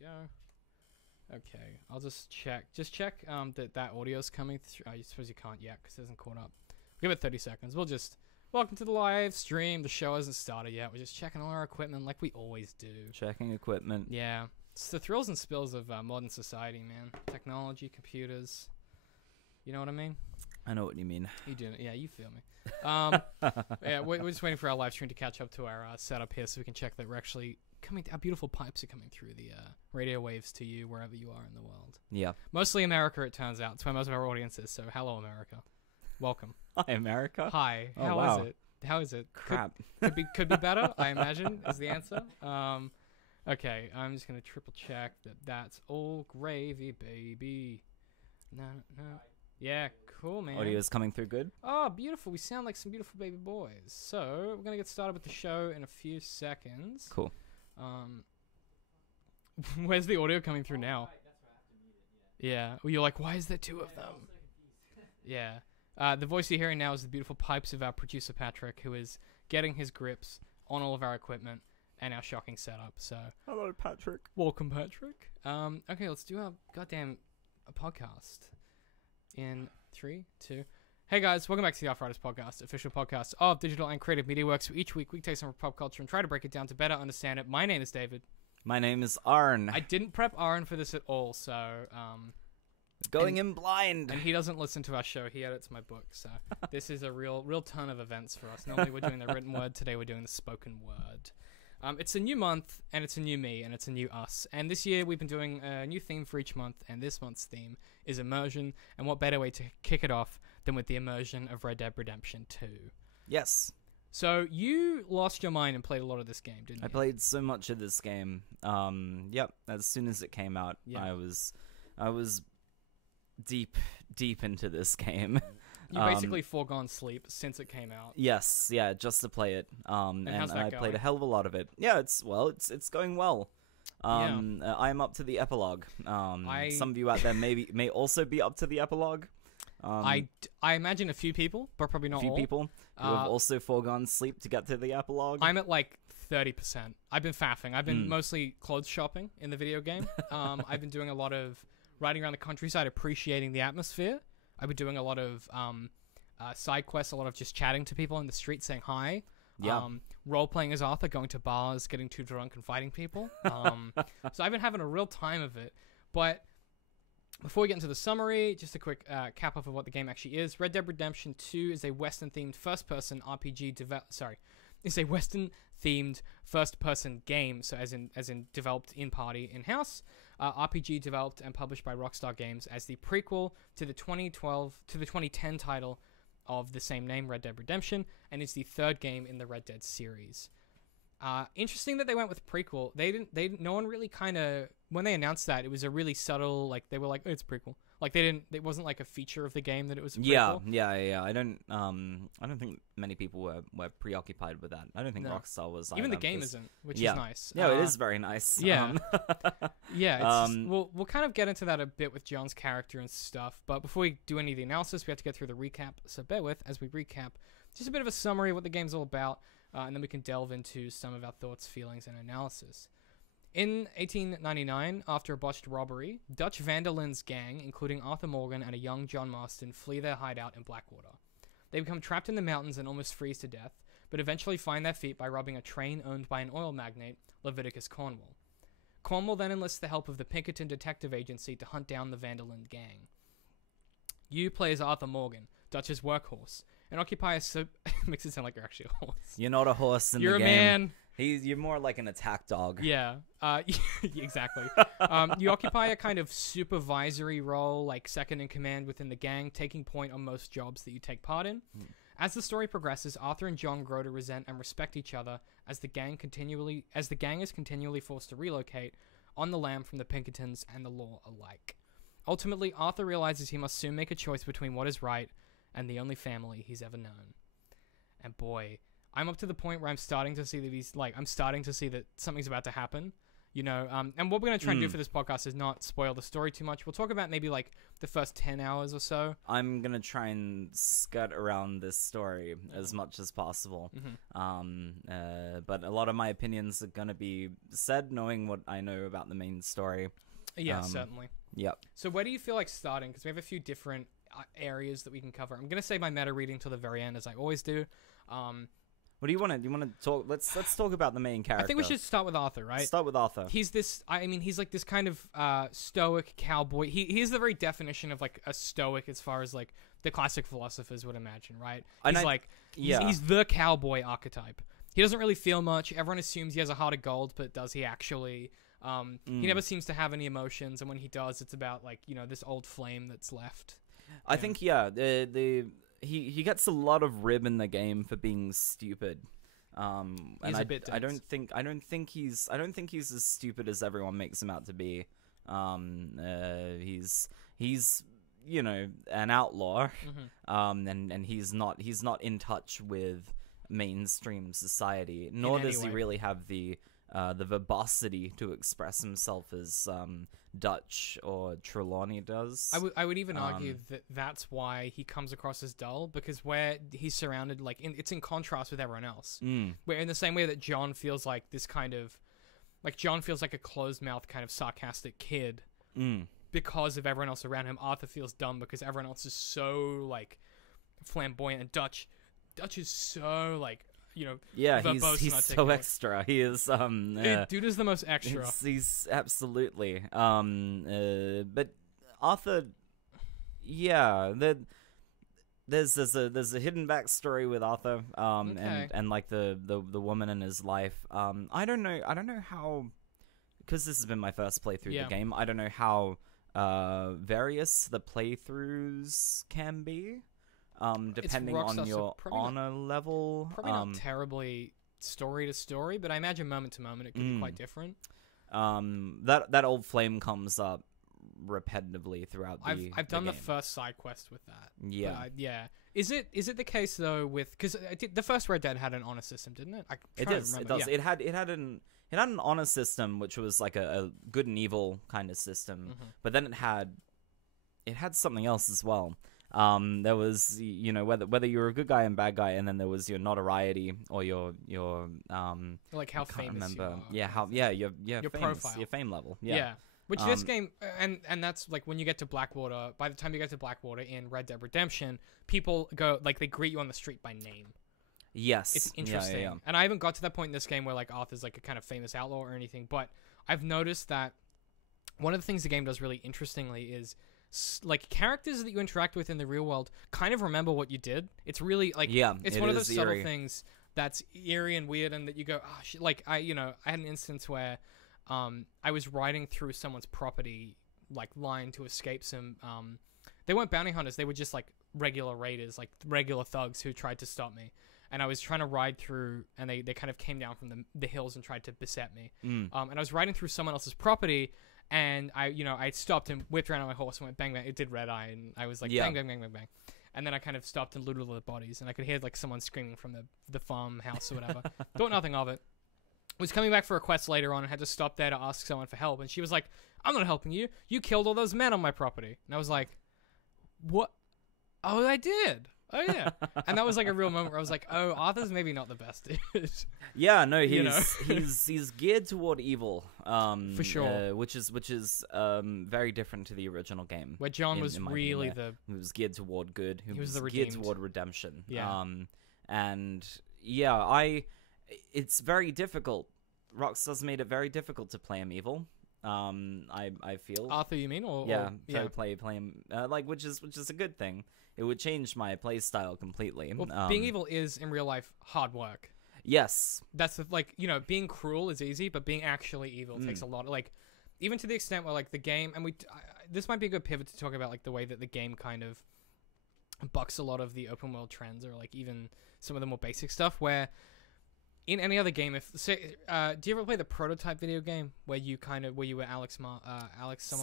go. Okay, I'll just check. Just check that audio's coming through. I suppose you can't yet because it hasn't caught up. Give it 30 seconds. We'll just... Welcome to the live stream. The show hasn't started yet. We're just checking all our equipment like we always do. Checking equipment. Yeah. It's the thrills and spills of modern society, man. Technology, computers. You know what I mean? I know what you mean. You do. Yeah, you feel me. Yeah, we're just waiting for our live stream to catch up to our setup here so we can check that we're actually coming... Our beautiful pipes are coming through the radio waves to you wherever you are in the world. Yeah. Mostly America, it turns out. It's where most of our audience is, so hello, America. Welcome. Hi, America. Hi. Oh, How wow. is it? How is it? Crap. Could be better, I imagine, is the answer. Okay, I'm just going to triple check that that's all gravy, baby. No. Yeah, cool, man. Audio's coming through good? Oh, beautiful. We sound like some beautiful baby boys. So, we're going to get started with the show in a few seconds. Cool. Where's the audio coming through now? Yeah. Well, you're like, why is there two of them? Yeah. The voice you're hearing now is the beautiful pipes of our producer, Patrick, who is getting his grips on all of our equipment and our shocking setup. So, Hello, Patrick. welcome, Patrick. Okay, let's do our goddamn podcast in 3, 2. Hey guys, welcome back to the Arthritis Podcast, official podcast of digital and creative media works. Each week we take some pop culture and try to break it down to better understand it. My name is David. My name is Arn. I didn't prep Aaron for this at all, so Going in blind. and he doesn't listen to our show. He edits my book, so this is a real ton of events for us. Normally we're doing the written word. Today we're doing the spoken word. It's a new month, and it's a new me, and it's a new us. And this year we've been doing a new theme for each month, and this month's theme is immersion. And what better way to kick it off than with the immersion of Red Dead Redemption 2? Yes. So you lost your mind and played a lot of this game, didn't you? I played so much of this game. Yep. As soon as it came out, Yeah. I was deep into this game. You basically foregone sleep since it came out. Yes, yeah, just to play it. And how's that I played going? a hell of a lot of it. Yeah, it's going well. I'm up to the epilogue. Some of you out there may also be up to the epilogue. I imagine a few people, but probably not a few all. people who have also foregone sleep to get to the epilogue. I'm at like 30%. I've been faffing. I've been mostly clothes shopping in the video game. I've been doing a lot of riding around the countryside, appreciating the atmosphere. I've been doing a lot of side quests, a lot of just chatting to people in the street, saying hi. Yeah. Role-playing as Arthur, going to bars, getting too drunk and fighting people. So I've been having a real time of it. But before we get into the summary, just a quick cap off of what the game actually is. Red Dead Redemption 2 is a Western-themed first-person RPG it's a Western-themed first-person game, so as in developed in-party in-house. RPG developed and published by Rockstar Games as the prequel to the 2010 title of the same name, Red Dead Redemption, and it's the third game in the Red Dead series. Interesting that they went with prequel. No one really when they announced that, it was a really subtle, like, they were like, oh, it's prequel. Like, it wasn't like a feature of the game that it was a prequel. Yeah. I don't think many people were preoccupied with that. I don't think Rockstar was either. Even the game isn't, which is nice. Yeah, it is very nice. Yeah. Yeah, we'll kind of get into that a bit with John's character and stuff, but before we do any of the analysis, we have to get through the recap, so bear with as we recap. Just a bit of a summary of what the game's all about, and then we can delve into some of our thoughts, feelings, and analysis. In 1899, after a botched robbery, Dutch van der Linde's gang, including Arthur Morgan and a young John Marston, flee their hideout in Blackwater. They become trapped in the mountains and almost freeze to death, but eventually find their feet by robbing a train owned by an oil magnate, Leviticus Cornwall. Cornwall then enlists the help of the Pinkerton Detective Agency to hunt down the van der Linde gang. You play as Arthur Morgan, Dutch's workhorse, and occupy a makes it sound like you're actually a horse. You're not a horse in You're the a game. man. You're more like an attack dog. Yeah, exactly. You occupy a kind of supervisory role, like second in command within the gang, taking point on most jobs that you take part in. As the story progresses, Arthur and John grow to resent and respect each other as the gang is continually forced to relocate on the lam from the Pinkertons and the law alike. Ultimately, Arthur realizes he must soon make a choice between what is right and the only family he's ever known. And boy, I'm up to the point where I'm starting to see that something's about to happen. And what we're going to try and do for this podcast is not spoil the story too much. We'll talk about maybe like the first 10 hours or so. I'm going to try and skirt around this story as much as possible. But a lot of my opinions are going to be said knowing what I know about the main story. Yeah, certainly. Yep. So where do you feel like starting? Because we have a few different areas that we can cover. I'm going to save my meta reading till the very end, as I always do. What do you want to? Do you want to talk? Let's talk about the main character. I think we should start with Arthur, right? Start with Arthur. He's this. I mean, he's like this kind of stoic cowboy. He's the very definition of like a stoic, as far as like the classic philosophers would imagine, right? He's the cowboy archetype. He doesn't really feel much. Everyone assumes he has a heart of gold, but does he actually? He never seems to have any emotions, and when he does, it's about like this old flame that's left. I think he gets a lot of rib in the game for being stupid. And he's a bit dense. I don't think he's as stupid as everyone makes him out to be. He's an outlaw. And he's not in touch with mainstream society, nor does he really have the verbosity to express himself as Dutch or Trelawney does. I would even argue that that's why he comes across as dull, because where he's surrounded, it's in contrast with everyone else. Where in the same way that John feels like this kind of, John feels like a closed mouth kind of sarcastic kid because of everyone else around him. Arthur feels dumb because everyone else is so flamboyant, and Dutch is so he's so extra. He is dude is the most extra. He's absolutely but Arthur, there's a hidden backstory with Arthur, and like the woman in his life. I don't know how, because this has been my first playthrough of the game. I don't know how various the playthroughs can be. Depending on your honor level. Probably not terribly story to story, but I imagine moment to moment it could be quite different. That old flame comes up repetitively throughout the I've done the the first side quest with that. Yeah. Is it the case though with, because the first Red Dead had an honor system, didn't it? It does. Yeah. It had an honor system, which was like a good and evil kind of system, but then it had something else as well. There was, whether you were a good guy and bad guy, and then there was your notoriety or your like how famous you are. Your famous, profile, your fame level. Yeah. Which this game, and that's like when you get to Blackwater. By the time you get to Blackwater in Red Dead Redemption, people go they greet you on the street by name. Yes, it's interesting. Yeah. And I haven't got to that point in this game where Arthur's a kind of famous outlaw or anything, but I've noticed that one of the things the game does really interestingly is, characters that you interact with in the real world kind of remember what you did. It's really it's one of those subtle things that's eerie and weird, and that you go, oh shit. I had an instance where I was riding through someone's property line to escape some they weren't bounty hunters, they were just regular raiders, regular thugs who tried to stop me, and I was trying to ride through, and they kind of came down from the hills and tried to beset me. And I was riding through someone else's property, and I stopped and whipped around on my horse and went bang bang. It did red eye, and I was bang bang bang bang bang. And then I kind of stopped and looted all the bodies, and I could hear someone screaming from the farmhouse or whatever. Thought nothing of it. Was coming back for a quest later on and had to stop there to ask someone for help, and she was like, "I'm not helping you. You killed all those men on my property." And I was like, "What? Oh, I did. Oh yeah." And that was a real moment where I was like, "Oh, Arthur's maybe not the best dude." Yeah, no, he's geared toward evil, for sure, which is very different to the original game, where John was really he was geared toward good. He was the geared toward redemption. Yeah. It's very difficult. Rockstar's made it very difficult to play him evil. I feel Arthur, you mean, or play him which is a good thing. It would change my play style completely. Well, being evil is in real life hard work. Yes, that's being cruel is easy, but being actually evil takes a lot. Even to the extent where the game, and this might be a good pivot to talk about the way that the game kind of bucks a lot of the open world trends, or even some of the more basic stuff. Where in any other game, do you ever play the Prototype video game where you were Alex someone?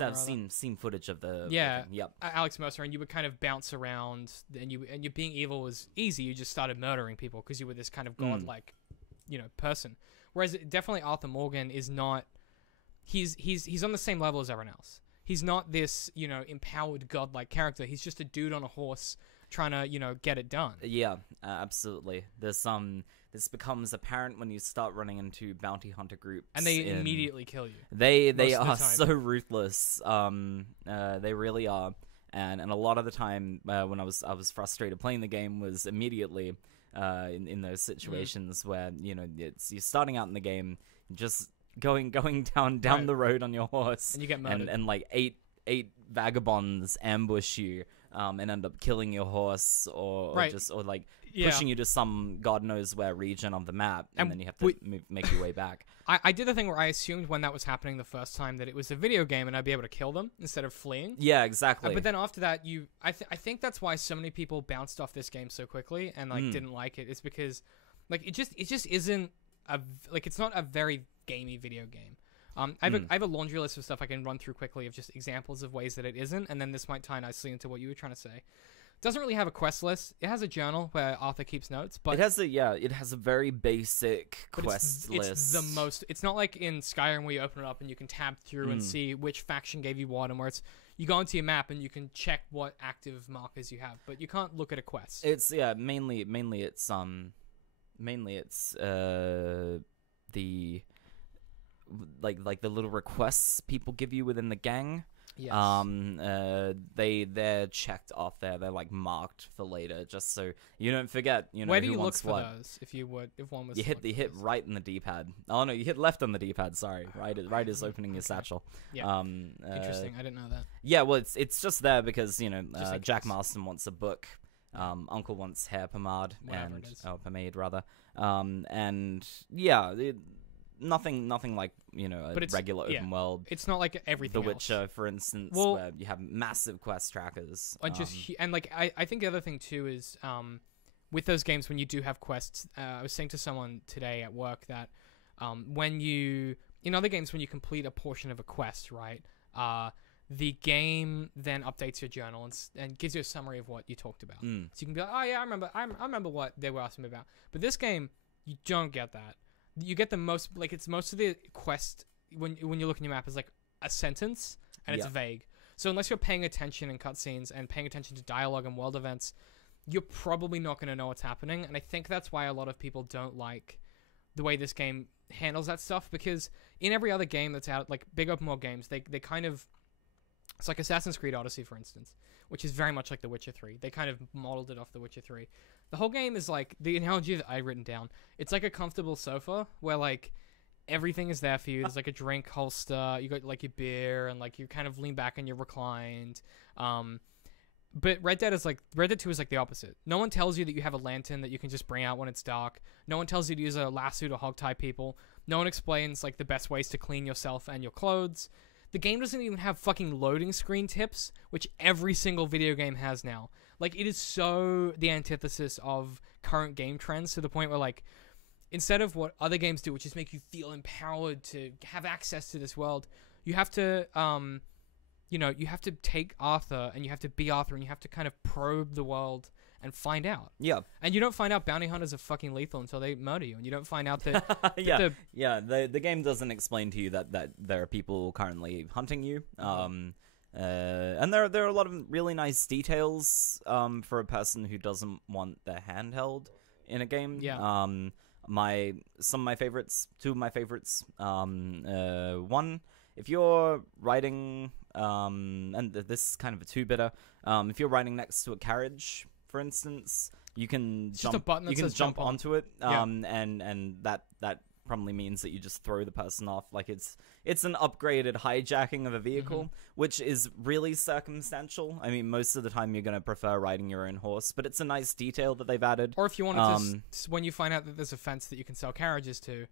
I've seen footage of the yep. Alex Mercer, and you would kind of bounce around, and your being evil was easy. You just started murdering people because you were this kind of godlike, person. Whereas definitely Arthur Morgan is not he's on the same level as everyone else. He's not this, empowered godlike character. He's just a dude on a horse trying to, get it done. Yeah, absolutely. This becomes apparent when you start running into bounty hunter groups, and they immediately kill you. They are so ruthless. They really are. And a lot of the time when I was frustrated playing the game was immediately in those situations where you're starting out in the game, just going down the road on your horse, and you get murdered, and like eight vagabonds ambush you and end up killing your horse or like pushing you to some god knows where region of the map, and then you have to make your way back. I did the thing where I assumed when that was happening the first time that it was a video game and I'd be able to kill them instead of fleeing. Yeah, exactly. But then after that, I think that's why so many people bounced off this game so quickly and didn't like it. It's because it just isn't it's not a very gamey video game. I have a laundry list of stuff I can run through quickly of just examples of ways that it isn't, and then this might tie nicely into what you were trying to say. It doesn't really have a quest list. It has a journal where Arthur keeps notes, but it has a very basic quest list. It's not like in Skyrim where you open it up and you can tab through and see which faction gave you what, and where you go into your map and you can check what active markers you have, but you can't look at a quest. It's mainly it's the like the little requests people give you within the gang. Yes. They're checked off there. They're marked for later, just so you don't forget. Where do you look for those? If one was, you hit right in the D-pad. Oh no, you hit left on the D-pad. Sorry, right is opening your satchel. Yeah. Interesting. I didn't know that. Yeah, well, it's just there because Jack Marston wants a book. Uncle wants hair pomade pomade rather. And yeah. Nothing like a regular open world. It's not like everything. The Witcher, for instance, where you have massive quest trackers. I think the other thing too is with those games when you do have quests. I was saying to someone today at work that when you in other games when you complete a portion of a quest, right? The game then updates your journal and gives you a summary of what you talked about. So you can be like, oh yeah, I remember what they were asking me about. But this game, you don't get that. You get the most, it's most of the quest when you look in your map is a sentence and it's vague. So unless you're paying attention in cutscenes and paying attention to dialogue and world events, you're probably not going to know what's happening. And I think that's why a lot of people don't like the way this game handles that stuff, because in every other game that's out, big open world games, they kind of, it's like Assassin's Creed Odyssey, for instance, which is very much like The Witcher 3. They kind of modeled it off The Witcher 3. The whole game is the analogy that I've written down. It's like a comfortable sofa where everything is there for you. There's a drink holster. You got your beer and you kind of lean back and you're reclined. But Red Dead 2 is the opposite. No one tells you that you have a lantern that you can just bring out when it's dark. No one tells you to use a lasso to hog tie people. No one explains the best ways to clean yourself and your clothes. The game doesn't even have fucking loading screen tips, which every single video game has now. It is so the antithesis of current game trends, to the point where, instead of what other games do, which is make you feel empowered to have access to this world, you have to, you have to take Arthur and you have to be Arthur and you have to kind of probe the world and find out. Yeah. And you don't find out bounty hunters are fucking lethal until they murder you, and you don't find out that... the game doesn't explain to you that there are people currently hunting you. And there are a lot of really nice details for a person who doesn't want their handheld in a game. Yeah. Some of my favorites, two of my favorites. One, if you're riding, and this is kind of a two-bitter. If you're riding next to a carriage, for instance, you can jump onto it. And that probably means that you just throw the person off. It's an upgraded hijacking of a vehicle, which is really circumstantial. I mean, most of the time you're going to prefer riding your own horse, but it's a nice detail that they've added. Or if you wanted to, when you find out that there's a fence that you can sell carriages to,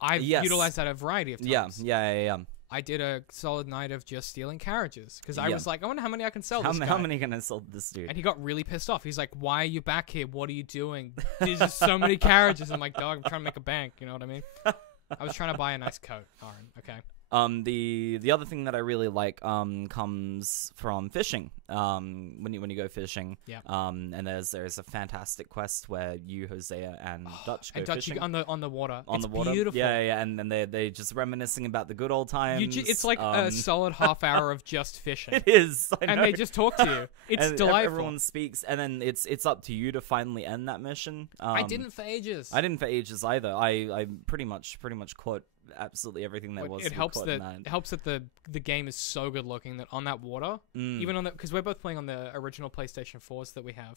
I've utilized that a variety of times. Yeah. I did a solid night of just stealing carriages because I was like, I wonder how many I can sell this guy. How many can I sell this dude? And he got really pissed off. He's like, why are you back here? What are you doing? There's just so many carriages. I'm like, dog, I'm trying to make a bank. You know what I mean? I was trying to buy a nice coat, Aaron. Okay. The other thing that I really like comes from fishing. When you go fishing, and there's a fantastic quest where you, Hosea, and Dutch go fishing on the water. On it's the water, beautiful. yeah, and then they're just reminiscing about the good old times. It's like a solid half hour of just fishing. It is, I know. And they just talk to you. It's and delightful. Everyone speaks, and then it's up to you to finally end that mission. I didn't for ages. I didn't for ages either. I pretty much caught absolutely everything there was. It helps that the game is so good looking that on that water, even on because we're both playing on the original PlayStation 4s that we have.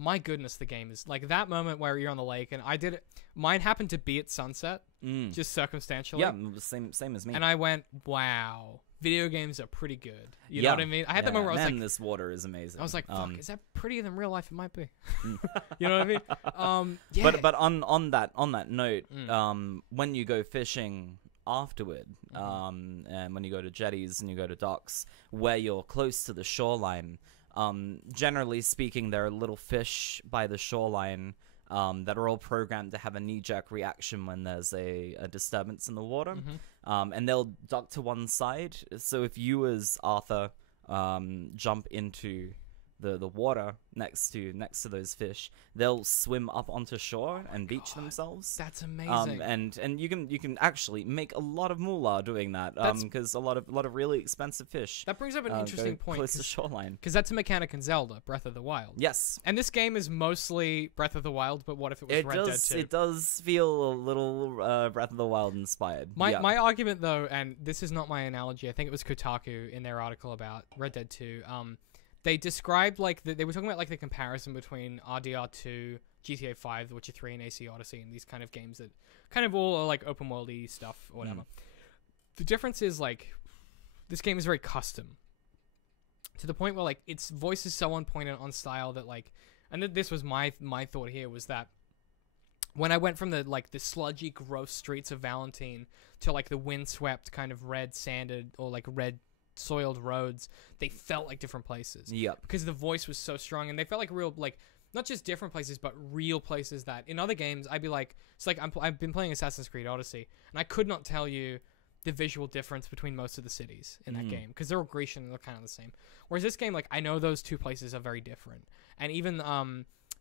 My goodness, the game is like that moment where you're on the lake, and I did it. Mine happened to be at sunset, just circumstantially. Yeah, same as me. And I went, wow, video games are pretty good. You know what I mean? I had that moment where I was like, this water is amazing. I was like, fuck, is that prettier than real life? It might be. You know what I mean? Yeah. But on that note, when you go fishing afterward, and when you go to jetties and you go to docks where you're close to the shoreline, generally speaking, there are little fish by the shoreline that are all programmed to have a knee-jerk reaction when there's a disturbance in the water, and they'll duck to one side. So if you as Arthur jump into the water next to those fish, they'll swim up onto shore and beach themselves. That's amazing. And you can actually make a lot of moolah doing that, because a lot of really expensive fish. That brings up an interesting point. Close to shoreline. Because that's a mechanic in Zelda, Breath of the Wild. Yes. And this game is mostly Breath of the Wild, but what if it was Red Dead 2? It does feel a little Breath of the Wild inspired. My argument, though, and this is not my analogy, I think it was Kotaku in their article about Red Dead 2, they described, like, they were talking about, like, the comparison between RDR2, GTA 5, The Witcher 3, and AC Odyssey, and these kind of games that kind of all are, like, open-world-y stuff or whatever. The difference is, like, this game is very custom. To the point where, like, its voice is so on point and on style that, like... And this was my thought here, was that when I went from the sludgy, gross streets of Valentine to, like, the windswept, kind of red, sanded, or, like, red... soiled roads, they felt like different places. Yep. Because the voice was so strong, and they felt like real, like, not just different places, but real places that in other games I'd be like, it's like I've been playing Assassin's Creed Odyssey, and I could not tell you the visual difference between most of the cities in that game, because they're all Grecian and they're kind of the same. Whereas this game, like, I know those two places are very different, and even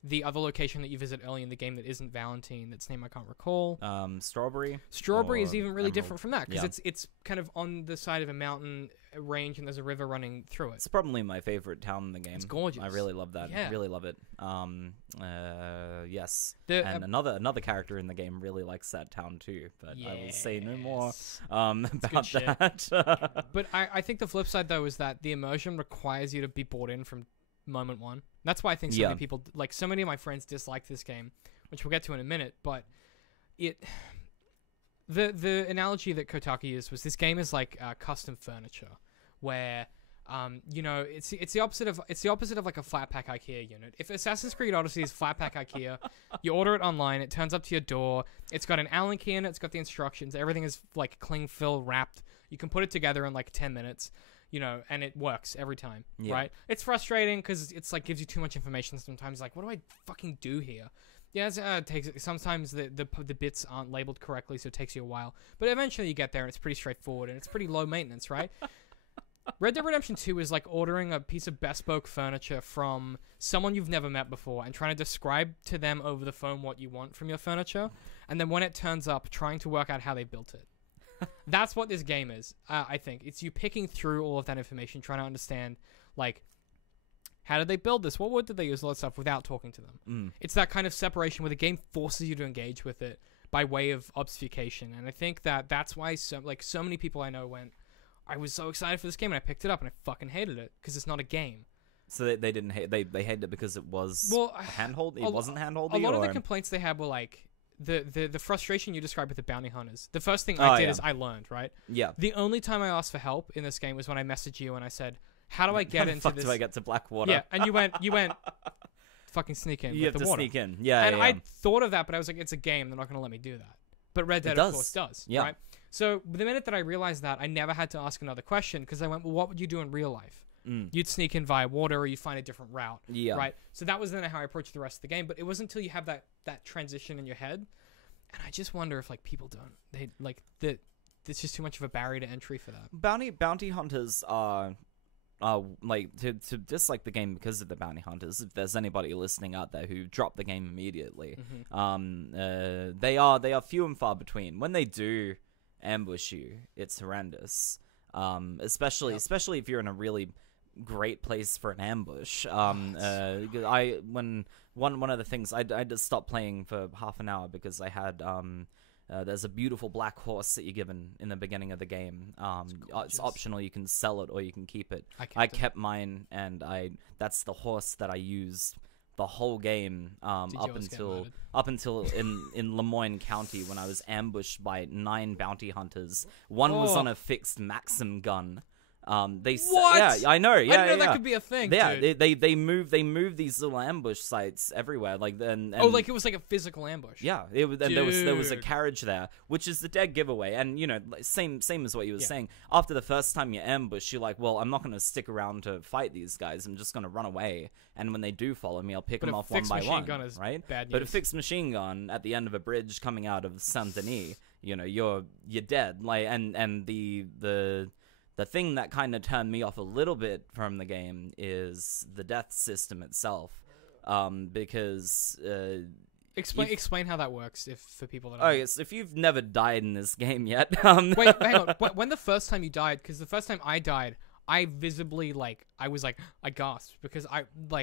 the other location that you visit early in the game that isn't Valentine, that's name I can't recall. Strawberry. Strawberry is even really Emerald. different from that, because it's kind of on the side of a mountain range and there's a river running through it. It's probably my favorite town in the game. It's gorgeous. I really love that. Yeah. I really love it. Yes. And another character in the game really likes that town too, but I will say no more about that. But I think the flip side, though, is that the immersion requires you to be bought in from moment one. That's why I think so many people, like, so many of my friends disliked this game, which we'll get to in a minute, but the analogy that Kotaku used was this game is like custom furniture, where it's the opposite of like a flat pack IKEA unit. If Assassin's Creed Odyssey is flat pack IKEA, you order it online, it turns up to your door, it's got an Allen key in it, it's got the instructions, everything is like cling fill wrapped. You can put it together in like 10 minutes. And it works every time, right? It's frustrating because it's like gives you too much information sometimes. Like, what do I fucking do here? Yeah, it takes sometimes the bits aren't labeled correctly, so it takes you a while. But eventually you get there, and it's pretty straightforward, and it's pretty low maintenance, right? Red Dead Redemption 2 is like ordering a piece of bespoke furniture from someone you've never met before and trying to describe to them over the phone what you want from your furniture, and then when it turns up, trying to work out how they built it. That's what this game is, I think. It's you picking through all of that information, trying to understand, like, how did they build this? What wood did they use? All that stuff without talking to them. It's that kind of separation where the game forces you to engage with it by way of obfuscation. And I think that's why so many people I know went, I was so excited for this game and I picked it up and I fucking hated it because it's not a game. So they didn't hate they hated it because it was handhold. It wasn't handholdy. A lot of the complaints they had were like, the frustration you described with the bounty hunters. The first thing I did is I learned, right? Yeah. The only time I asked for help in this game was when I messaged you and I said, how do I get into this? How do I get to Blackwater? Yeah, and you went, fucking sneak in. You with have the to water. sneak in. Yeah, and I thought of that, but I was like, it's a game. They're not going to let me do that. But Red Dead, of course, does. Yeah. Right? So the minute that I realized that, I never had to ask another question because I went, well, what would you do in real life? You'd sneak in via water or you'd find a different route. Yeah. Right? So that was then how I approached the rest of the game. But it wasn't until you have that transition in your head. And I just wonder if, like, people don't. They, like, the it's just too much of a barrier to entry for that. Bounty hunters are like to dislike the game because of the bounty hunters. If there's anybody listening out there who dropped the game immediately, they are few and far between. When they do ambush you, it's horrendous. Especially if you're in a really great place for an ambush. One of the things I just stopped playing for half an hour because I had there's a beautiful black horse that you're given in the beginning of the game. It's optional. You can sell it or you can keep it. I kept mine, and that's the horse that I used the whole game up until in Lemoyne County when I was ambushed by 9 bounty hunters. One was on a fixed Maxim gun. What? Yeah, I know. Yeah, I didn't know that could be a thing. Yeah, dude. they move these little ambush sites everywhere. Like like it was like a physical ambush. Yeah, and there was a carriage there, which is the dead giveaway. And same as what you were saying. After the first time you ambush, you're like, well, I'm not going to stick around to fight these guys. I'm just going to run away. And when they do follow me, I'll pick them off one by one. Gun is right? Bad news. But a fixed machine gun at the end of a bridge coming out of Saint Denis, you're dead. Like and the thing that kind of turned me off a little bit from the game is the death system itself, because explain how that works for people that. Oh yes, if you've never died in this game yet. Wait, hang on. When the first time you died? Because the first time I died, I visibly I gasped because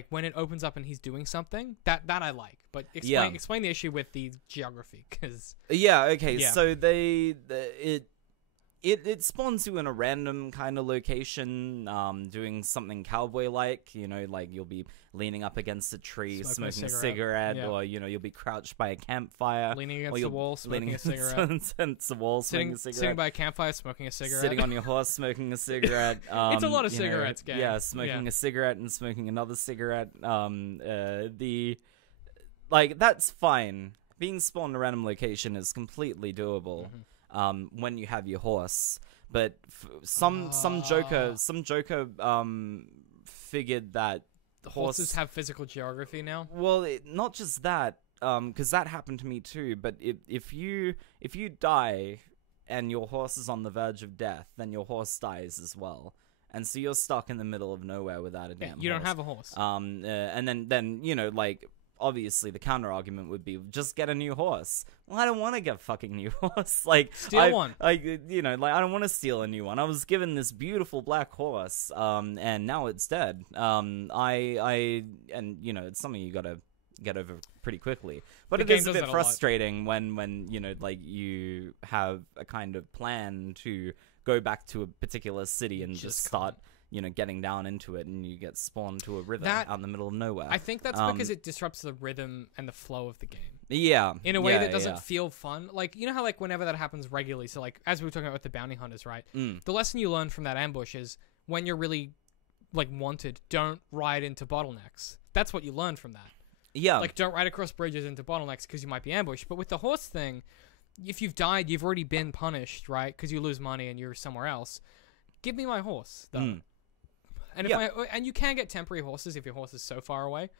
when it opens up and he's doing something that I like. But explain the issue with the geography, because so It spawns you in a random kind of location, doing something cowboy-like. Like you'll be leaning up against a tree, smoking a cigarette, or you'll be crouched by a campfire, leaning against the wall, smoking a cigarette, against the wall, smoking a cigarette, sitting by a campfire, smoking a cigarette, sitting on your horse, smoking a cigarette. It's a lot of cigarettes, gang. Yeah, smoking a cigarette and smoking another cigarette. That's fine. Being spawned in a random location is completely doable. When you have your horse, but some joker figured that horses have physical geography now. Well, not just that, because that happened to me too. But if you die and your horse is on the verge of death, then your horse dies as well, and so you're stuck in the middle of nowhere without a damn horse. You don't have a horse. And then obviously the counter argument would be just get a new horse. Well, I don't want to get a fucking new horse. Steal one. I don't want to steal a new one. I was given this beautiful black horse, and now it's dead. It's something you gotta get over pretty quickly. But it is a bit frustrating when you have a kind of plan to go back to a particular city and just start getting down into it, and you get spawned to a river out in the middle of nowhere. I think that's because it disrupts the rhythm and the flow of the game. Yeah. In a way that doesn't feel fun. How whenever that happens regularly, so as we were talking about with the bounty hunters, right? The lesson you learn from that ambush is when you're really wanted, don't ride into bottlenecks. That's what you learn from that. Yeah. Don't ride across bridges into bottlenecks because you might be ambushed. But with the horse thing, if you've died, you've already been punished, right? Because you lose money and you're somewhere else. Give me my horse, though. And and you can get temporary horses if your horse is so far away.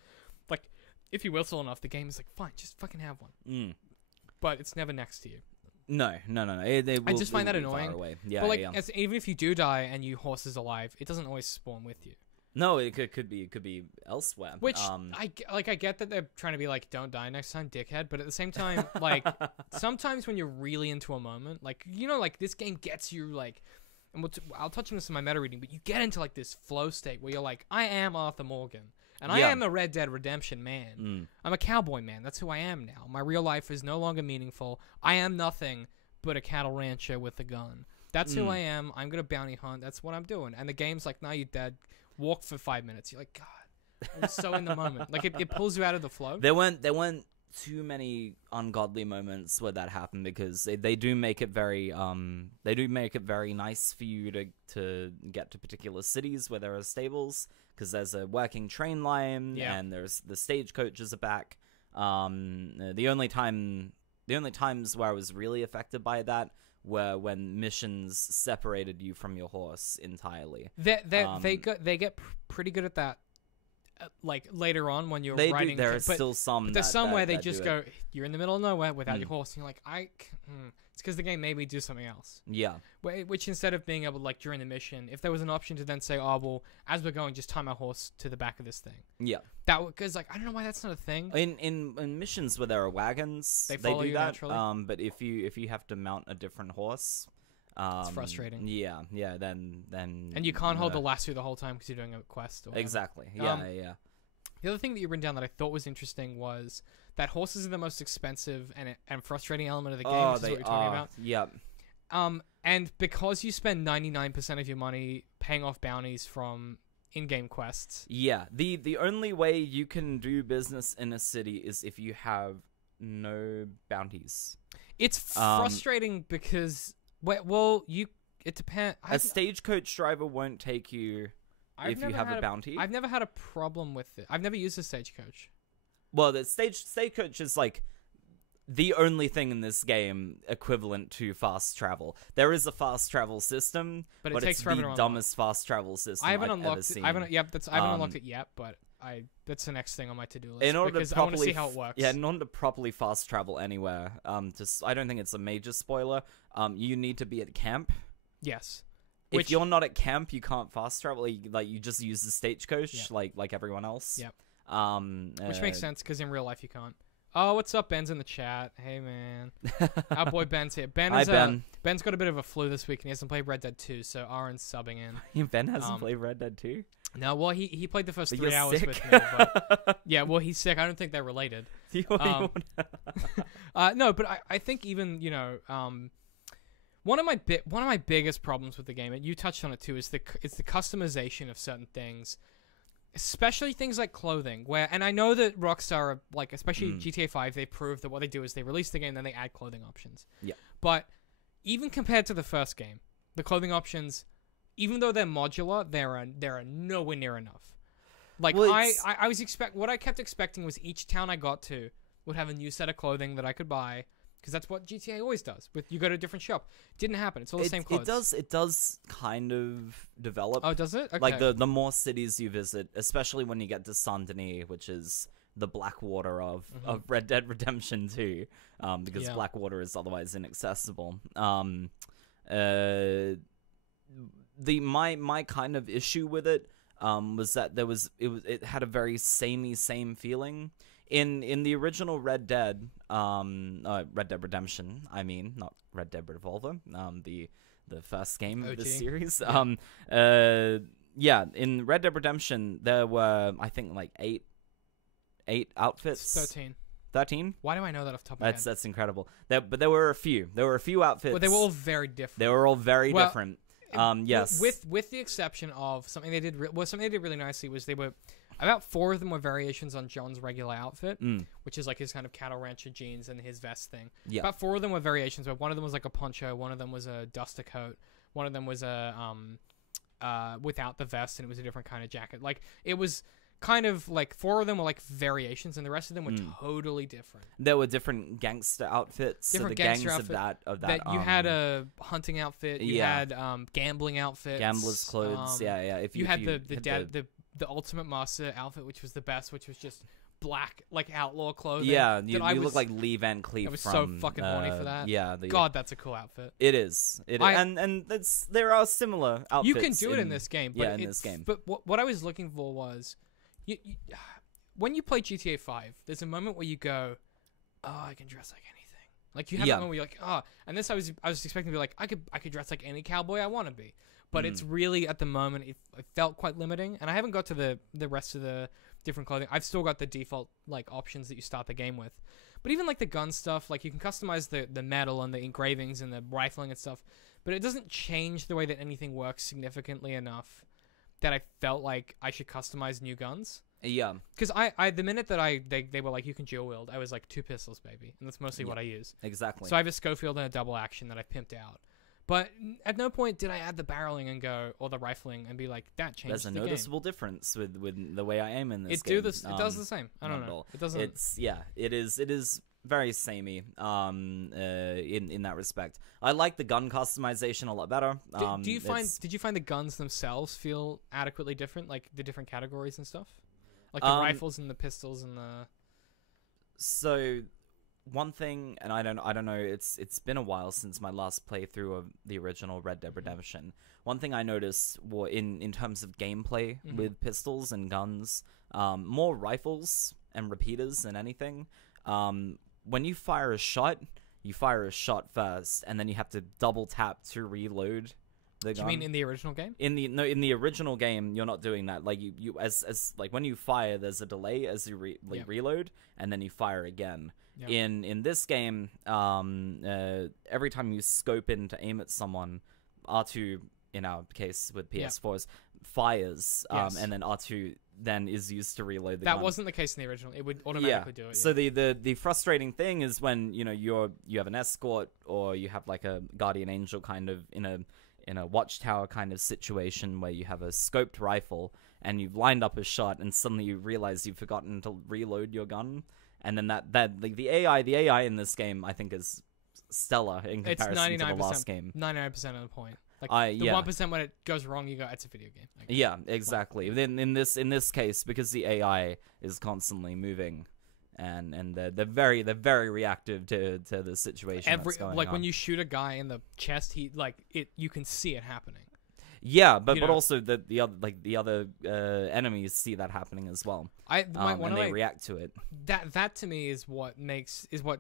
If you whistle enough, the game is fine, just fucking have one. But it's never next to you. No. I just find that annoying. Yeah, but even if you do die and your horse is alive, it doesn't always spawn with you. No, it could be elsewhere. Which I get that they're trying to be don't die next time, dickhead. But at the same time, sometimes when you're really into a moment, this game gets you and I'll touch on this in my meta reading, but you get into this flow state where you're I am Arthur Morgan, and I am the Red Dead Redemption man. I'm a cowboy man. That's who I am now. My real life is no longer meaningful. I am nothing but a cattle rancher with a gun. That's who I am. I'm gonna bounty hunt. That's what I'm doing. And the game's nah, you're dead. Walk for 5 minutes. You're God, I'm so in the moment. It pulls you out of the flow. There weren't too many ungodly moments where that happened, because they do make it very nice for you to get to particular cities where there are stables, because there's a working train line, and there's the stagecoaches are back. The only times where I was really affected by that were when missions separated you from your horse entirely. They get pretty good at that. Later on when you're riding, there are still some. But there's some where they just go, you're in the middle of nowhere without your horse, and you're It's because the game made me do something else. Yeah. Which instead of being able to, like, during the mission, if there was an option to then say, oh, well, as we're going, just tie my horse to the back of this thing. Yeah. Because, like, I don't know why that's not a thing. In missions where there are wagons, they follow do you that. naturally. But if you have to mount a different horse, it's frustrating. Yeah. Then. And you can't hold the lasso the whole time because you're doing a quest. Or exactly. Yeah. The other thing that you written down that I thought was interesting was that horses are the most expensive and frustrating element of the game, which is what you're talking about. Yep. And because you spend 99% of your money paying off bounties from in-game quests. Yeah. The only way you can do business in a city is if you have no bounties. It's frustrating because it depends. A stagecoach driver won't take you if you have a bounty. I've never had a problem with it. I've never used a stagecoach. Well, the stagecoach is like the only thing in this game equivalent to fast travel. There is a fast travel system, but it takes it's forever the to dumbest fast travel system I haven't I've unlocked ever seen. I haven't unlocked it yet, but that's the next thing on my to-do list. In order because to I want to properly see how it works. Yeah, in order to properly fast travel anywhere, I don't think it's a major spoiler. You need to be at camp. Yes. If you're not at camp, you can't fast travel. You just use the stagecoach, like everyone else. Yep. Which makes sense because in real life you can't. Oh, what's up? Ben's in the chat. Hey, man. Our boy Ben's here. Hi, Ben. Ben's got a bit of a flu this week and he hasn't played Red Dead 2, so Aaron's subbing in. Ben hasn't played Red Dead 2? No, well, he played the first But 3 hours sick. with me. But, yeah, well, he's sick. I don't think they're related. No, but I think even, one of my biggest problems with the game, and you touched on it too, is the customization of certain things, especially things like clothing. And I know that Rockstar, like especially GTA 5, they proved that what they do is they release the game, then they add clothing options. Yeah. But even compared to the first game, the clothing options, even though they're modular, they're nowhere near enough. Like what I kept expecting was each town I got to would have a new set of clothing that I could buy. Because that's what GTA always does. You go to a different shop. Didn't happen. It's all the same clothes. It does kind of develop. Oh, does it? Okay. Like the more cities you visit, especially when you get to Saint Denis, which is the Blackwater of Red Dead Redemption 2, because Blackwater is otherwise inaccessible. My kind of issue with it was that it had a very same feeling. In the original Red Dead Redemption, I mean, not Red Dead Revolver, the first game of the series. Yeah. In Red Dead Redemption, there were, I think, like eight outfits. 13. 13? Why do I know that off the top of my head? That's incredible. But there were a few. There were a few outfits. Well, they were all very different. They were all very different. Yes. With the exception of something they did really nicely was they were about 4 of them were variations on John's regular outfit, which is like his kind of cattle rancher jeans and his vest thing. Yeah. About 4 of them were variations, but one of them was like a poncho, one of them was a duster coat, one of them was a without the vest, and it was a different kind of jacket. Like it was kind of like 4 of them were like variations, and the rest of them were totally different. There were different gangster outfits. Different gangster outfit of that. You had a hunting outfit. You had gambling outfits. Gamblers' clothes. Yeah. If you had the ultimate master outfit, which was the best, which was just black, like outlaw clothing. Yeah, you look like Lee Van Cleef. I was so fucking horny for that. Yeah, God, that's a cool outfit. It is. And there are similar outfits. You can do it in this game. But in this game. But what I was looking for was, when you play GTA 5, there's a moment where you go, oh, I can dress like anything. Like you have a moment where you're like, oh, and this I was expecting to be like, I could dress like any cowboy I want to be. But it's really, at the moment, it felt quite limiting. And I haven't got to the rest of the different clothing. I've still got the default like options that you start the game with. But even like the gun stuff, like you can customize the metal and the engravings and the rifling and stuff. But it doesn't change the way that anything works significantly enough that I felt like I should customize new guns. Yeah. Because the minute that they were like, you can dual wield, I was like, 2 pistols, baby. And that's mostly what I use. Exactly. So I have a Schofield and a double action that I pimped out. But at no point did I add the barreling and go, or the rifling and be like, that changed the game. There's a noticeable difference with the way I aim in this game. It does the same. I don't know. It doesn't. It is very samey in that respect. I like the gun customization a lot better. Did you find the guns themselves feel adequately different, like the different categories and stuff? Like the rifles and the pistols and the... So one thing, and I don't know. It's been a while since my last playthrough of the original Red Dead Redemption. One thing I noticed in terms of gameplay with pistols and guns, more rifles and repeaters than anything. When you fire a shot first, and then you have to double tap to reload the gun. Do you mean in the original game? In the original game, you're not doing that. Like you as like when you fire, there's a delay as you reload, and then you fire again. Yep. In this game, every time you scope in to aim at someone, R2 in our case with PS4s fires, and then R2 then is used to reload the gun. That wasn't the case in the original. It would automatically do it. So the frustrating thing is when you have an escort or you have like a guardian angel kind of in a watchtower kind of situation where you have a scoped rifle and you've lined up a shot and suddenly you realize you've forgotten to reload your gun, and then that like the AI in this game I think is stellar in comparison to the last game. 99% of the point. Like the 1% when it goes wrong, you go, it's a video game. Yeah, exactly. Then in this case, because the AI is constantly moving, and they're very reactive to the situation that's going on. When you shoot a guy in the chest, you can see it happening. Yeah, but also the other enemies see that happening as well. And they react to it. That to me is what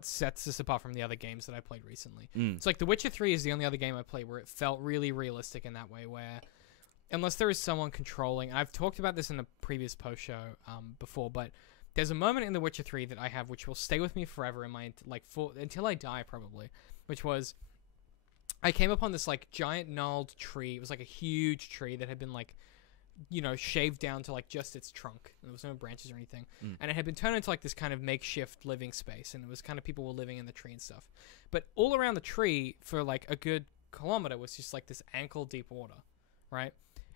sets this apart from the other games that I played recently. It's like The Witcher 3 is the only other game I played where it felt really realistic in that way, where unless there is someone controlling, I've talked about this in the previous post show before, but there's a moment in The Witcher 3 that I have which will stay with me forever in my until I die probably, which was I came upon this like giant gnarled tree. It was like a huge tree that had been like, shaved down to like just its trunk. And there was no branches or anything. And it had been turned into like this kind of makeshift living space. And it was kind of people were living in the tree and stuff. But all around the tree for like a good kilometer was just like this ankle deep water, right?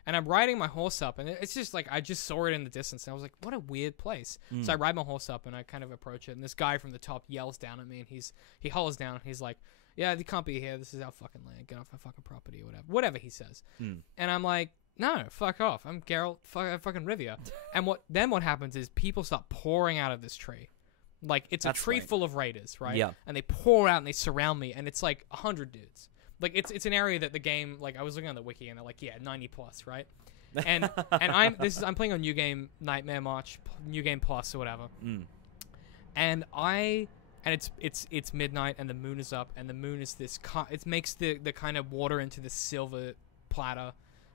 And I'm riding my horse up, and it's just like I just saw it in the distance, and I was like, "What a weird place." So I ride my horse up, and I kind of approach it, and this guy from the top yells down at me, and he hollers down, and he's like, "Yeah, you can't be here. This is our fucking land. Get off our fucking property, or whatever he says." And I'm like, "No, fuck off. I'm Geralt, fucking Rivia." And what happens is people start pouring out of this tree, like it's a tree full of raiders, right? Yeah. And they pour out and they surround me, and it's like 100 dudes. Like it's an area that the game, like I was looking on the wiki and they're like 90 plus, right? And I'm playing on New Game Nightmare March, New Game Plus or whatever. And it's midnight and the moon is up and the moon is this it makes the kind of water into this silver platter,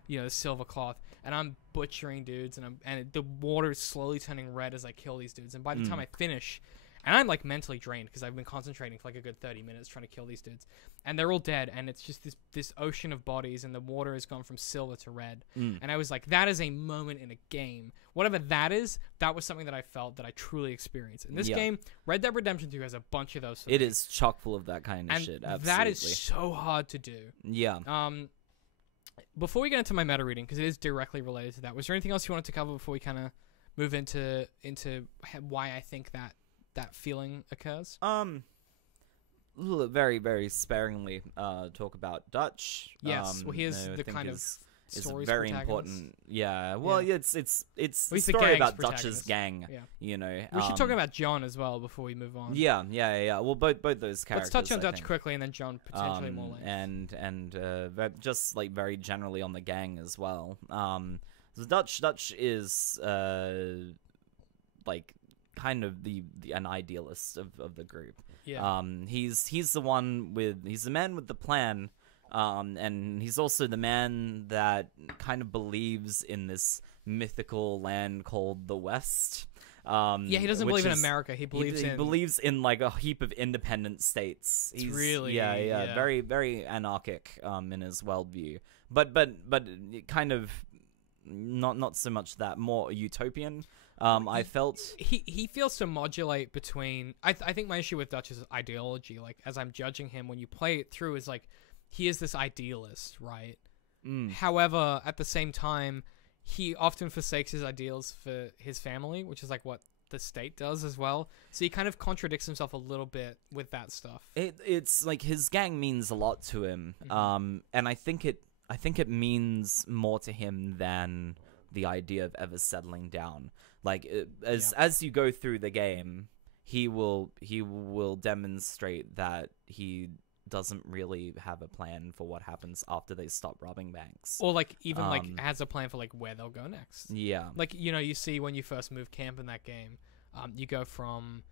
the silver cloth, and I'm butchering dudes and the water is slowly turning red as I kill these dudes, and by the time I finish, and I'm like mentally drained because I've been concentrating for like a good 30 minutes trying to kill these dudes. And they're all dead. And it's just this ocean of bodies, and the water has gone from silver to red. And I was like, that is a moment in a game. Whatever that is, that was something that I felt that I truly experienced. In this game, Red Dead Redemption 2 has a bunch of those. It is chock full of that kind of shit. Absolutely. That is so hard to do. Yeah. Before we get into my meta reading, because it is directly related to that, was there anything else you wanted to cover before we kind of move into why I think that feeling occurs? Very, very sparingly talk about Dutch. Yes, well, here's the kind of story's very important. Yeah, well, it's a story about Dutch's gang. Yeah. We should talk about John as well before we move on. Yeah. Well, both those characters. Let's touch on Dutch quickly, and then John potentially more later. And just like very generally on the gang as well. So Dutch is like kind of an idealist of the group. Yeah. He's the man with the plan, and he's also the man that kind of believes in this mythical land called the West. He doesn't believe in America. He believes in like a heap of independent states. He's really very, very anarchic in his worldview, but kind of not so much that, more utopian. I felt he feels to modulate between. I think my issue with Dutch's ideology, like as I'm judging him when you play it through, is like he is this idealist, right? However, at the same time, he often forsakes his ideals for his family, which is like what the state does as well. So he kind of contradicts himself a little bit with that stuff. It's like his gang means a lot to him, and I think it means more to him than the idea of ever settling down. Like as you go through the game, he will demonstrate that he doesn't really have a plan for what happens after they stop robbing banks. Or like even like has a plan for like where they'll go next. Yeah. Like, you know, you see when you first move camp in that game, you go from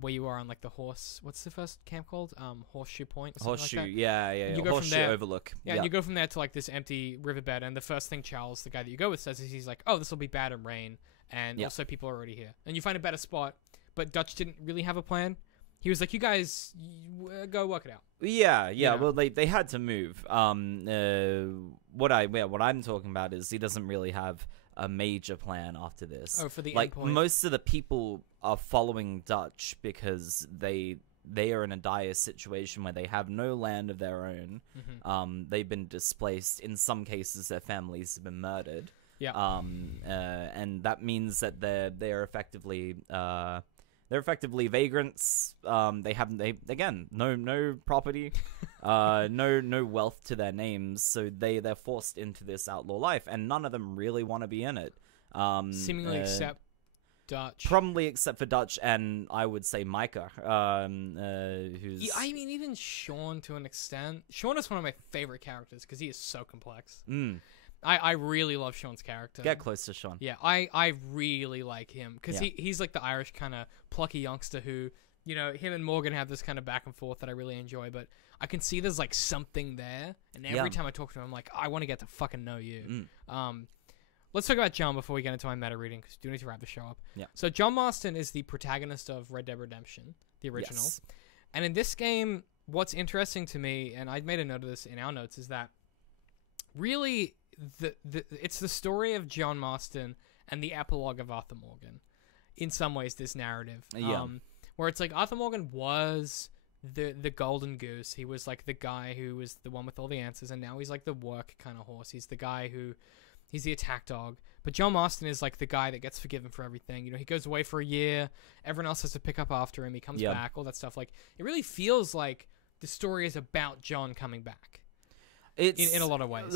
where you are on like the horse. What's the first camp called? Horseshoe Point. Or Horseshoe, like that? yeah. You go Horseshoe from there, Overlook. Yeah, and you go from there to like this empty riverbed, and the first thing Charles, the guy that you go with, says is he's like, "Oh, this will be bad in rain, and also people are already here." And you find a better spot, but Dutch didn't really have a plan. He was like, "You guys, go work it out." Yeah. You know? Well, they had to move. What I'm talking about is he doesn't really have a major plan after this. Oh, for the like endpoint. Most of the people are following Dutch because they are in a dire situation where they have no land of their own. Mm-hmm. They've been displaced. In some cases, their families have been murdered. Yeah. And that means that they're effectively vagrants. No property, no wealth to their names, so they're forced into this outlaw life, and none of them really want to be in it. Seemingly except Dutch. Probably except for Dutch, and I would say Micah, who's... Yeah, I mean, even Sean to an extent. Sean is one of my favorite characters because he is so complex. I really love Sean's character. Get close to Sean. Yeah, I really like him because Yeah. he's like the Irish kind of plucky youngster who, you know, him and Morgan have this kind of back and forth that I really enjoy, but I can see there's like something there, and every time I talk to him, I'm like, I want to get to fucking know you. Let's talk about John before we get into my meta reading, because we do need to wrap the show up. Yeah. So John Marston is the protagonist of Red Dead Redemption, the original. Yes. And in this game, what's interesting to me, and I made a note of this in our notes, is that really it's the story of John Marston and the epilogue of Arthur Morgan. In some ways, this narrative. Where it's like Arthur Morgan was the golden goose. He was like the guy who was the one with all the answers, and now he's like the work kind of horse. He's the guy who... He's the attack dog. But John Marston is like the guy that gets forgiven for everything. You know, he goes away for a year. Everyone else has to pick up after him. He comes back, all that stuff. Like, it really feels like the story is about John coming back. It's in a lot of ways.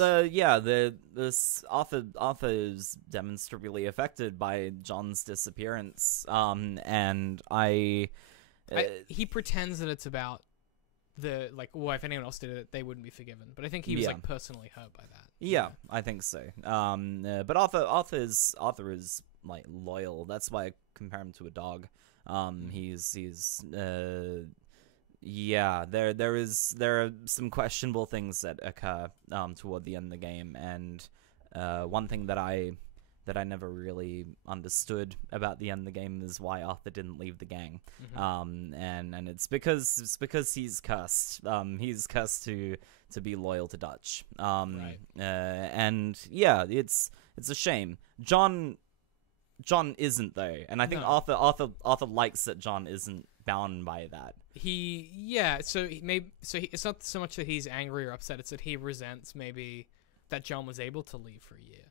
This Arthur is demonstrably affected by John's disappearance. And he pretends that it's about if anyone else did it, they wouldn't be forgiven. But I think he was like personally hurt by that. Yeah, I think so. But Arthur is like loyal. That's why I compare him to a dog. There are some questionable things that occur toward the end of the game, and one thing that I never really understood about the end of the game is why Arthur didn't leave the gang. And it's because he's cursed. He's cursed to be loyal to Dutch. Right. And yeah, it's a shame. John isn't though, and I think Arthur likes that John isn't bound by that. It's not so much that he's angry or upset, it's that he resents maybe that John was able to leave for a year.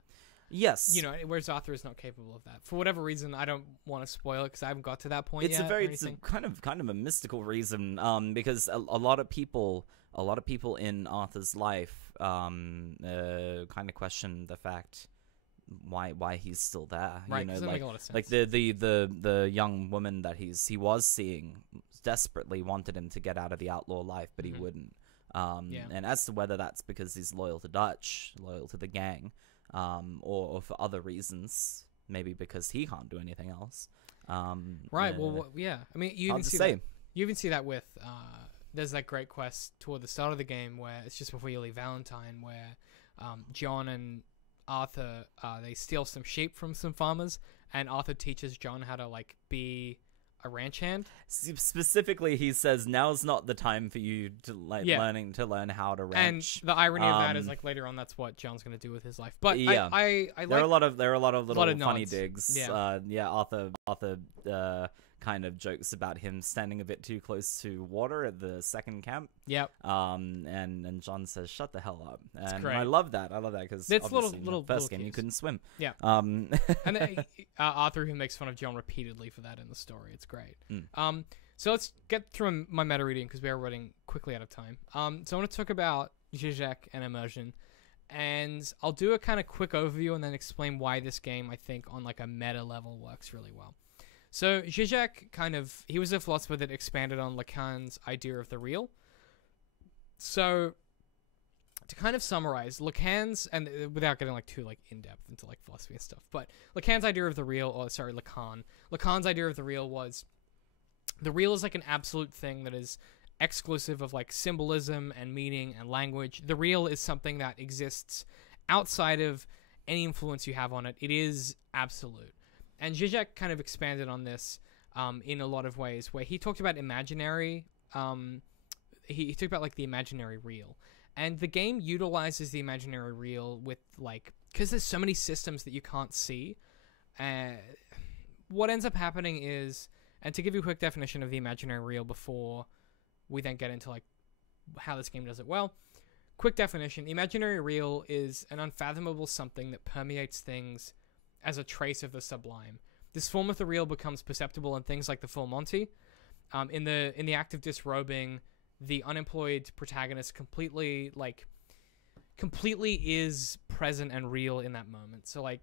Yes. You know, whereas Arthur is not capable of that. For whatever reason, I don't want to spoil it because I haven't got to that point yet. It's a kind of a mystical reason, because a lot of people in Arthur's life kind of question the fact why he's still there. Right, you know, doesn't make a lot of sense. Like the young woman that he was seeing desperately wanted him to get out of the outlaw life, but he wouldn't. And as to whether that's because he's loyal to Dutch, loyal to the gang, or for other reasons, maybe because he can't do anything else. Right. Well, yeah. I mean, you even see that with there's that great quest toward the start of the game where it's just before you leave Valentine, where John and Arthur they steal some sheep from some farmers, and Arthur teaches John how to like be a ranch hand. Specifically, he says now's not the time for you to learn how to ranch. And the irony of that is like later on, that's what John's going to do with his life. But yeah, I like there are a lot of little funny nods. digs. Yeah. Arthur kind of jokes about him standing a bit too close to water at the second camp. Yep. And John says, "Shut the hell up." And great. I love that because It's obviously little in the first game cues. you couldn't swim. Yeah. And then, Arthur, who makes fun of John repeatedly for that in the story. It's great. So let's get through my meta reading because we are running quickly out of time. So I want to talk about Zizek and immersion, and I'll do a kind of quick overview and then explain why this game, I think, on like a meta level works really well. So Zizek he was a philosopher that expanded on Lacan's idea of the real. So to kind of summarize Lacan's, and without getting like too like in depth into like philosophy and stuff, but Lacan's idea of the real, Lacan's idea of the real was the real is like an absolute thing that is exclusive of like symbolism and meaning and language. The real is something that exists outside of any influence you have on it. It is absolute. And Zizek kind of expanded on this in a lot of ways, where he talked about imaginary. He talked about like the imaginary real, and the game utilizes the imaginary real with like, because there's so many systems that you can't see. What ends up happening is, and to give you a quick definition of the imaginary real before we then get into like how this game does it well. Quick definition: the imaginary real is an unfathomable something that permeates things as a trace of the sublime. This form of the real becomes perceptible in things like the full Monty. In the act of disrobing, the unemployed protagonist completely is present and real in that moment. So like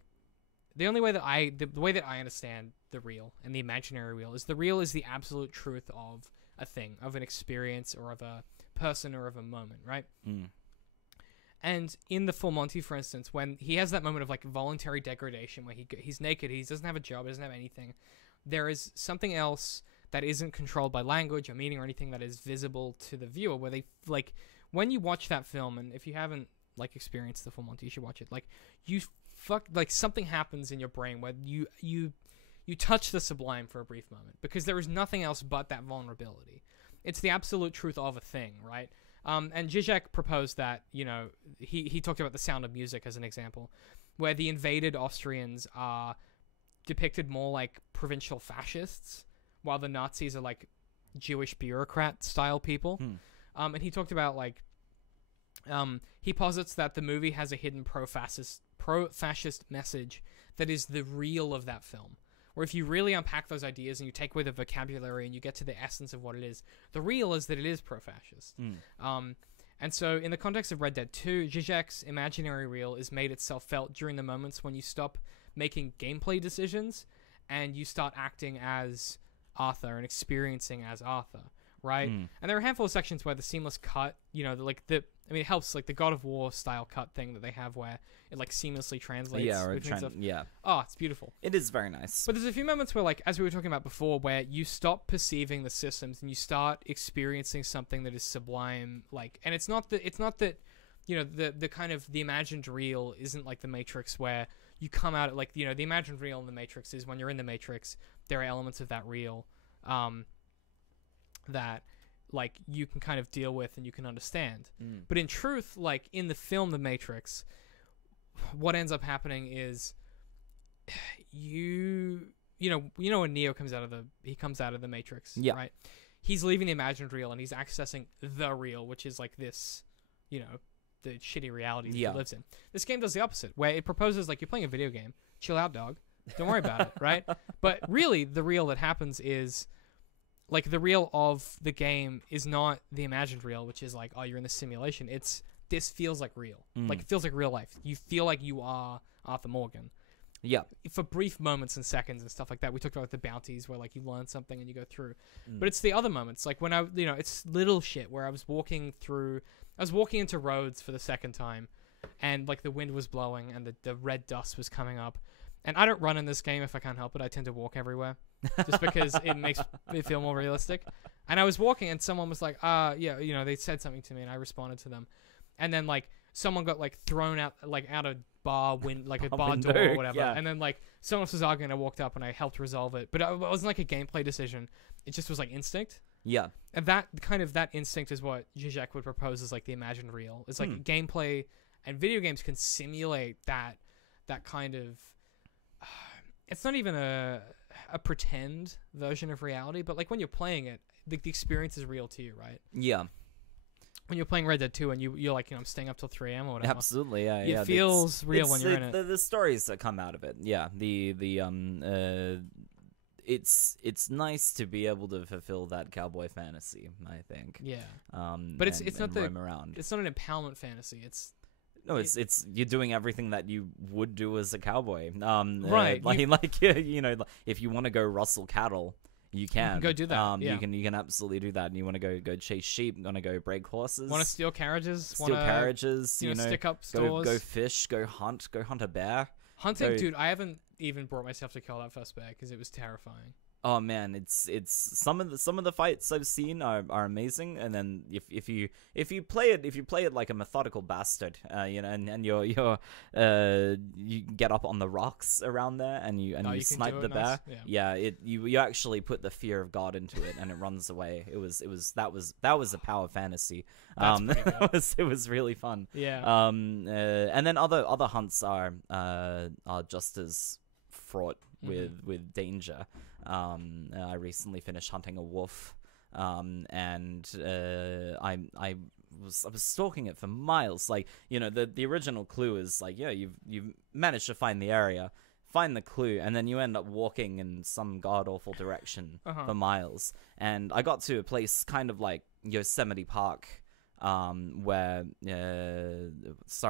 the way that I understand the real and the imaginary real is the absolute truth of a thing, of an experience, or of a person, or of a moment, right? And in the Full Monty, for instance, when he has that moment of like voluntary degradation where he's naked, he doesn't have a job, he doesn't have anything, there is something else that isn't controlled by language or meaning or anything that is visible to the viewer, where they like, when you watch that film, and if you haven't like experienced the Full Monty, you should watch it. Like something happens in your brain where you touch the sublime for a brief moment, because there is nothing else but that vulnerability. It's the absolute truth of a thing, right? And Zizek proposed that, he talked about The Sound of Music as an example, where the invaded Austrians are depicted more like provincial fascists, while the Nazis are like Jewish bureaucrat-style people. And he talked about like, he posits that the movie has a hidden pro-fascist message that is the real of that film. Or if you really unpack those ideas and you take away the vocabulary and you get to the essence of what it is, the real is that it is pro-fascist. And so in the context of Red Dead 2, Zizek's imaginary real is made itself felt during the moments when you stop making gameplay decisions and you start acting as Arthur and experiencing as Arthur, right? And there are a handful of sections where the seamless cut, it helps, like the God of War style cut thing that they have where it like seamlessly translates. Oh, it's beautiful. It is very nice. But there's a few moments where, like, as we were talking about before, where you stop perceiving the systems and you start experiencing something that is sublime. Like, and it's not that the kind of the imagined real isn't like the Matrix where you come out at like, the imagined real in the Matrix is when you're in the Matrix, there are elements of that real that like you can kind of deal with and you can understand. But in truth, like in the film The Matrix, what ends up happening is you know when Neo comes out of the Matrix, right? He's leaving the imagined real and he's accessing the real, which is like this, the shitty reality that he lives in. This game does the opposite, where it proposes like you're playing a video game. Chill out, dog. Don't worry about it, right? But really, the real that happens is like the real of the game is not the imagined real, which is like, oh, you're in the simulation. This feels like real. Like it feels like real life. You feel like you are Arthur Morgan. Yeah. For brief moments and seconds and stuff like that. We talked about the bounties where like you learn something and you go through. But it's the other moments, like when it's little shit where I was walking into roads for the second time and like the wind was blowing and the red dust was coming up. And I don't run in this game if I can't help it. I tend to walk everywhere just because it makes it feel more realistic. And I was walking and someone was like, they said something to me and I responded to them. And then like someone got like thrown out a bar bar door or whatever. Yeah. And then like someone else was arguing and I walked up and I helped resolve it. But it wasn't like a gameplay decision. It just was like instinct. Yeah. And that instinct is what Zizek would propose as like the imagined real. It's like gameplay and video games can simulate that kind of it's not even a pretend version of reality, but like when you're playing it, the experience is real to you, right? Yeah. When you're playing Red Dead 2 and you're like, I'm staying up till 3 a.m. or whatever. Absolutely, yeah. It feels real when you're in it. The stories that come out of it, yeah. It's nice to be able to fulfill that cowboy fantasy, I think. Yeah. But it's not roam around. It's not an empowerment fantasy. No, it's you're doing everything that you would do as a cowboy. Right. You know, if you want to go rustle cattle, you can go do that. You can absolutely do that. And you want to go chase sheep, want to go break horses, want to steal carriages, you know, stick up stores, go fish, go hunt a bear. Hunting, dude. I haven't even brought myself to kill that first bear because it was terrifying. Oh man, it's some of the fights I've seen are amazing, and then if you play it like a methodical bastard, you know, and you get up on the rocks around there and you snipe the bear. You actually put the fear of God into it, and it runs away. That was a power fantasy. That's pretty good. It was really fun. Yeah. And then other hunts are just as fraught with danger. I recently finished hunting a wolf, and I was stalking it for miles. Like, you know, the original clue is like, yeah, you've managed to find the area, find the clue, and then you end up walking in some god awful direction for miles. And I got to a place kind of like Yosemite Park, where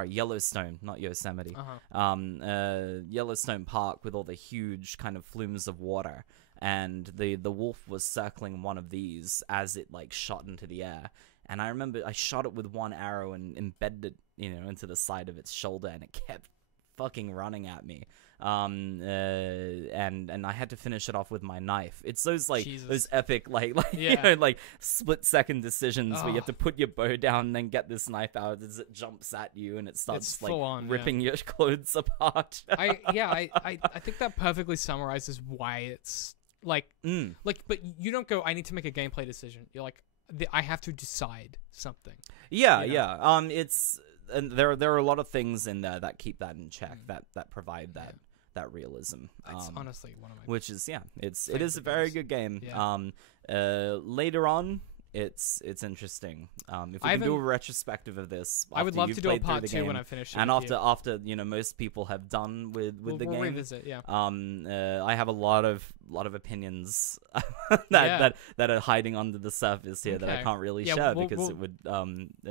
Yellowstone, not Yosemite, Yellowstone Park, with all the huge kind of flumes of water, and the wolf was circling one of these as it like shot into the air. And I remember I shot it with one arrow and embedded it, you know, into the side of its shoulder, and it kept fucking running at me. And I had to finish it off with my knife. It's those like those epic like you know, like split-second decisions where you have to put your bow down and then get this knife out as it jumps at you and it starts like ripping your clothes apart. I think that perfectly summarizes why it's like but you don't go, I need to make a gameplay decision. You're like, I have to decide something. Yeah, you know? It's and there are a lot of things in there that keep that in check, that provide that realism. It's honestly one of my which is it is a very good game. Later on, it's interesting. If we can do a retrospective of this, I would love to do a part 2 when I finish it. And after you know, most people have done with the game. We'll revisit, yeah. I have a lot of opinions that are hiding under the surface here that I can't really share because it would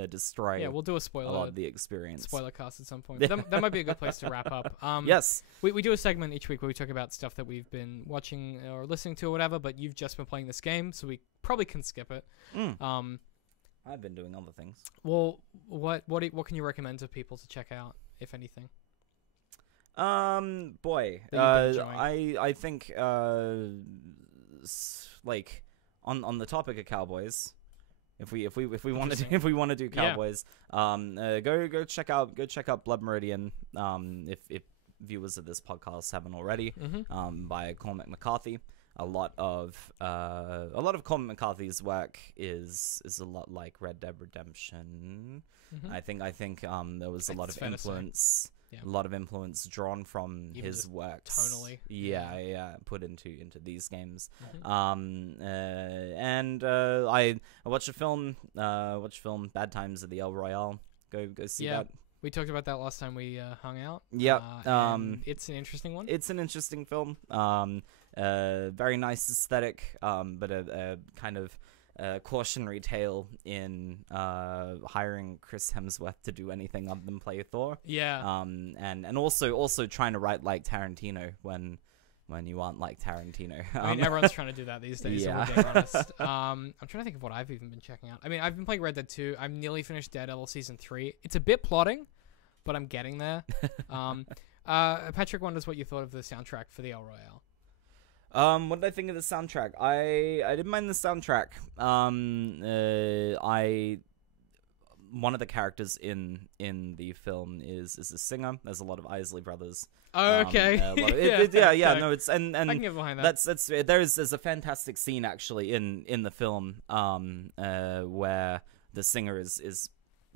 destroy. Yeah, we'll do a lot of the experience. Spoiler cast at some point. That might be a good place to wrap up. Yes, we do a segment each week where we talk about stuff that we've been watching or listening to or whatever. But you've just been playing this game, so we probably can skip it. I've been doing other things. Well, what can you recommend to people to check out, if anything? Boy, I think like on the topic of cowboys, if we want to do cowboys, go check out Blood Meridian. If viewers of this podcast haven't already, by Cormac McCarthy. A lot of Cormac McCarthy's work is a lot like Red Dead Redemption. I think there was a lot of influence. A lot of influence drawn from his works. Tonally. Put into these games. And I watched a film. Bad Times at the El Royale. Go see that. We talked about that last time we hung out. It's an interesting one. It's an interesting film. Very nice aesthetic, but a kind of cautionary tale in hiring Chris Hemsworth to do anything other than play Thor. Yeah. And also trying to write like Tarantino when you aren't like Tarantino. I mean, everyone's trying to do that these days, so we're being honest. I'm trying to think of what I've even been checking out. I mean, I've been playing Red Dead 2. I'm nearly finished Daredevil Season 3. It's a bit plotting, but I'm getting there. Patrick wonders what you thought of the soundtrack for the El Royale. What did I think of the soundtrack? I didn't mind the soundtrack. One of the characters in the film is a singer. There's a lot of Isley Brothers. Oh, okay. No, it's and I can get behind that. There's a fantastic scene actually in the film where the singer is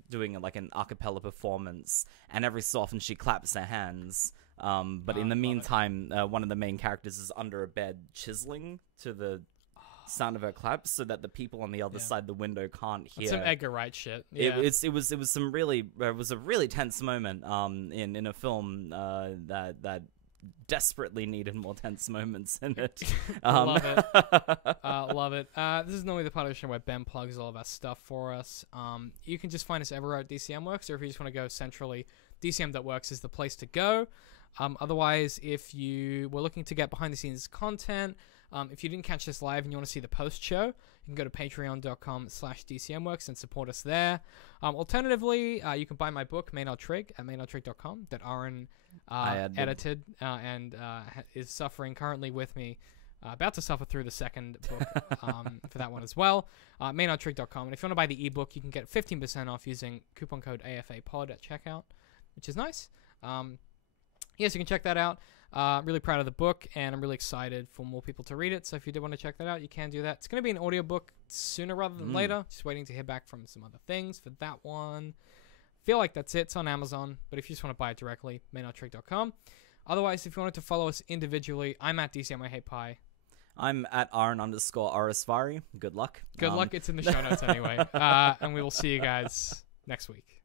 doing like an a cappella performance, and every so often she claps her hands. But in the meantime, one of the main characters is under a bed chiseling to the sound of her claps, so that the people on the other side of the window can't hear. That's some Edgar Wright shit. Yeah. It was a really tense moment in a film that desperately needed more tense moments in it. Love it. Love it. This is normally the part of the show where Ben plugs all of our stuff for us. You can just find us everywhere at DCMworks, or if you just want to go centrally, DCM.works is the place to go. Otherwise, if you were looking to get behind-the-scenes content, if you didn't catch this live and you want to see the post-show, you can go to patreon.com/DCMworks and support us there. Alternatively, you can buy my book, Maynard Trigg, at maynardtrigg.com, that Aaron edited and is suffering currently with me. About to suffer through the second book for that one as well. maynardtrigg.com. And if you want to buy the ebook, you can get 15% off using coupon code AFAPOD at checkout, which is nice. Yes, you can check that out. I'm really proud of the book, and I'm really excited for more people to read it. So if you do want to check that out, you can do that. It's going to be an audiobook sooner rather than later. Just waiting to hear back from some other things for that one. Feel like that's it. It's on Amazon, but if you just want to buy it directly, maynardtrigg.com. Otherwise, if you wanted to follow us individually, I'm at DCM I Hate Pie. I'm at Aaron_Arisvari. Good luck. Good luck. It's in the show notes anyway. And we will see you guys next week.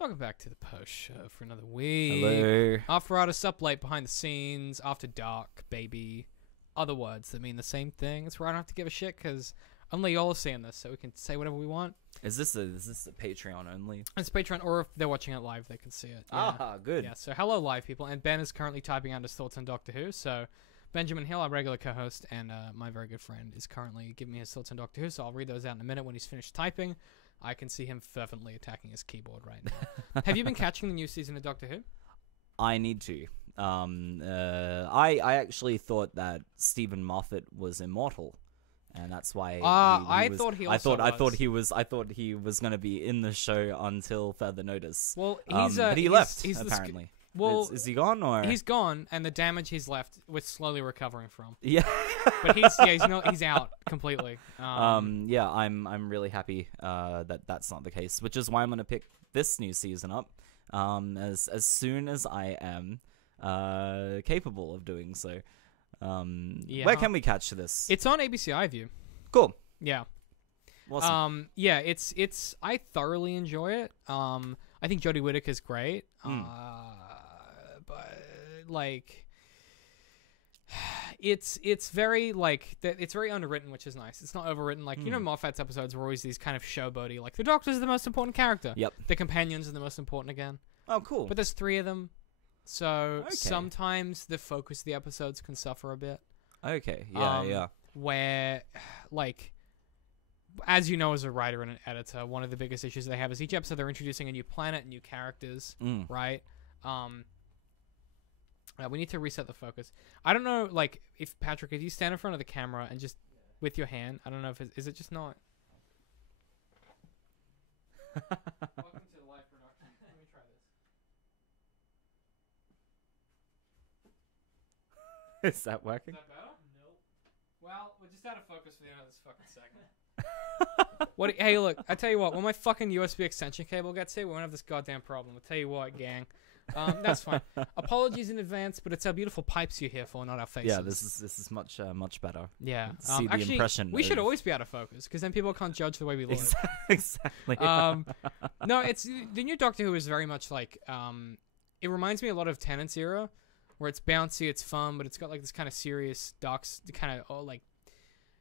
Welcome back to the post show for another week. Hello. After Artists Up Late, behind the scenes, after dark, baby. Other words that mean the same thing. That's where I don't have to give a shit because only y'all are seeing this, so we can say whatever we want. Is this a Patreon only? It's Patreon, or if they're watching it live, they can see it. Yeah. Ah, good. Yeah. So hello, live people, and Ben is currently typing out his thoughts on Doctor Who. So Benjamin Hill, our regular co-host, and my very good friend, is currently giving me his thoughts on Doctor Who. So I'll read those out in a minute when he's finished typing. I can see him fervently attacking his keyboard right now. Have you been catching the new season of Doctor Who? I need to. I actually thought that Stephen Moffat was immortal, and that's why. I thought he also I thought he was going to be in the show until further notice. Well, but he left apparently. Well, is he gone or he's gone, and the damage he's left, we're slowly recovering from. Yeah, but he's out completely. Yeah, I'm really happy that that's not the case, which is why I'm gonna pick this new season up as soon as I am capable of doing so. Where can we catch this? It's on ABC iView. Cool. Yeah. Awesome. Yeah, it's I thoroughly enjoy it. I think Jodie Whittaker's great. But like it's very like it's very underwritten, which is nice. It's not overwritten. Like you know, Moffat's episodes were always these kind of showboaty. Like the Doctor's the most important character. Yep. The companions are the most important again. Oh, cool. But there's 3 of them, so sometimes the focus of the episodes can suffer a bit. Okay. Yeah. Where like, as you know, as a writer and an editor, one of the biggest issues they have is each episode they're introducing a new planet, new characters, right? We need to reset the focus. I don't know, like, if Patrick, if you stand in front of the camera and just with your hand, I don't know if is it just not. Welcome to the live production. Let me try this. Is that working? Is that better? Nope. Well, we're just out of focus for the end of this fucking segment. Hey, look, I tell you what, when my fucking USB extension cable gets here, we won't have this goddamn problem. I'll tell you what, gang. That's fine. Apologies in advance, but it's our beautiful pipes you're here for, not our faces. Yeah, this is much much better. Yeah. See the impression. We should always be out of focus, because then people can't judge the way we look. Exactly. No, it's the new Doctor Who is very much like it reminds me a lot of Tennant's era, where it's bouncy, it's fun, but it's got like this kind of serious, dark, kind of like.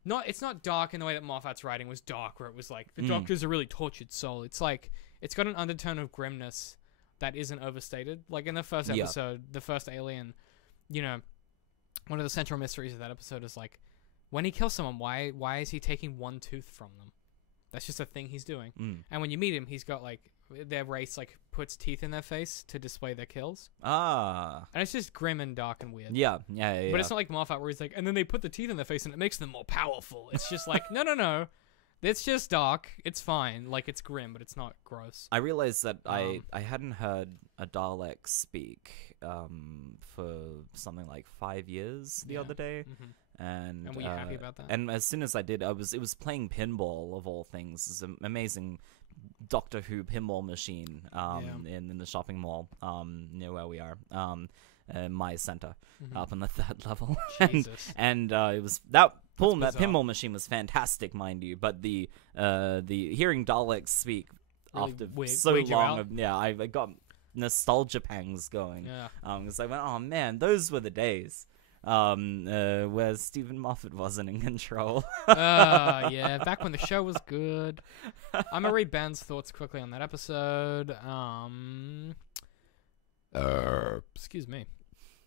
It's not dark in the way that Moffat's writing was dark, where it was like the Doctor's a really tortured soul. It's like it's got an undertone of grimness that isn't overstated. Like in the first episode, the first alien, you know, one of the central mysteries of that episode is like, when he kills someone, why is he taking one tooth from them? That's just a thing he's doing. And when you meet him, he's got like their race like puts teeth in their face to display their kills. And it's just grim and dark and weird. Yeah. But it's not like Moffat where he's like, and then they put the teeth in their face and it makes them more powerful. It's just like, no. It's just dark. It's fine. Like, it's grim, but it's not gross. I realized that I hadn't heard a Dalek speak for something like 5 years the other day. And were you happy about that? And as soon as I did, it was playing pinball of all things. It's an amazing Doctor Who pinball machine in the shopping mall near where we are. My center up on the 3rd level. Jesus. and it was that pinball machine was fantastic, mind you, but the hearing Daleks speak really after so long I got nostalgia pangs going. Because I went, oh man, those were the days where Stephen Moffat wasn't in control. Yeah, back when the show was good. I'm gonna read Ben's thoughts quickly on that episode. Excuse me.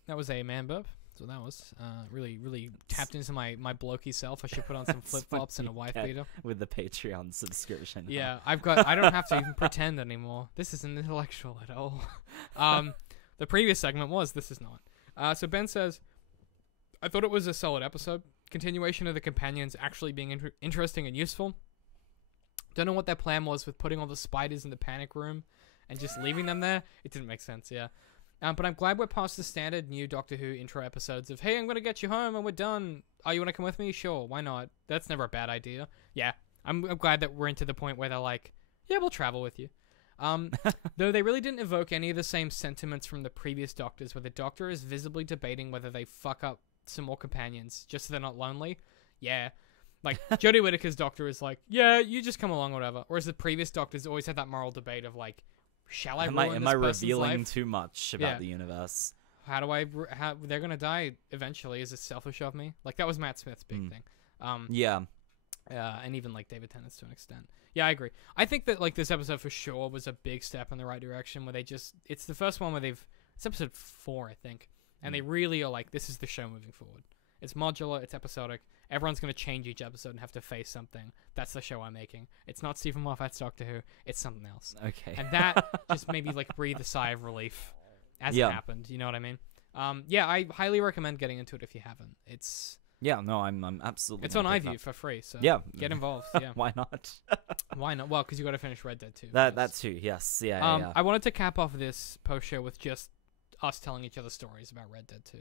That was a man burp. So that was really tapped into my blokey self. I should put on some flip flops and a wife beater with the Patreon subscription. Yeah, I don't have to even pretend anymore. This isn't intellectual at all. The previous segment was. This is not. So Ben says, I thought it was a solid episode. Continuation of the companions actually being interesting and useful. Don't know what their plan was with putting all the spiders in the panic room and just leaving them there. It didn't make sense, yeah. But I'm glad we're past the standard new Doctor Who intro episodes of, hey, I'm going to get you home and we're done. Oh, you want to come with me? Sure, why not? That's never a bad idea. Yeah, I'm glad that we're into the point where they're like, yeah, we'll travel with you. Though they really didn't evoke any of the same sentiments from the previous Doctors, where the Doctor is visibly debating whether they fuck up some more companions just so they're not lonely. Yeah. Like, Jodie Whittaker's Doctor is like, yeah, you just come along, whatever. Whereas the previous Doctors always had that moral debate of like, shall I Am ruin I this person's revealing life? too much about the universe? How do how they're gonna die eventually? Is it selfish of me? Like that was Matt Smith's big thing. Yeah. And even like David Tennant's to an extent. Yeah, I agree. I think that like this episode for sure was a big step in the right direction where it's the first one where it's episode 4, I think. And they really are like, this is the show moving forward. It's modular, it's episodic. Everyone's going to change each episode and have to face something. That's the show I'm making. It's not Stephen Moffat's Doctor Who. It's something else. Okay. And that just made me like breathe a sigh of relief as it happened. You know what I mean? Yeah, I highly recommend getting into it if you haven't. Yeah, no, I'm absolutely. It's on iView for free, so get involved. Yeah, why not? Why not? Well, because you got to finish Red Dead 2. That too. Yes, yeah. I wanted to cap off this post show with just us telling each other stories about Red Dead 2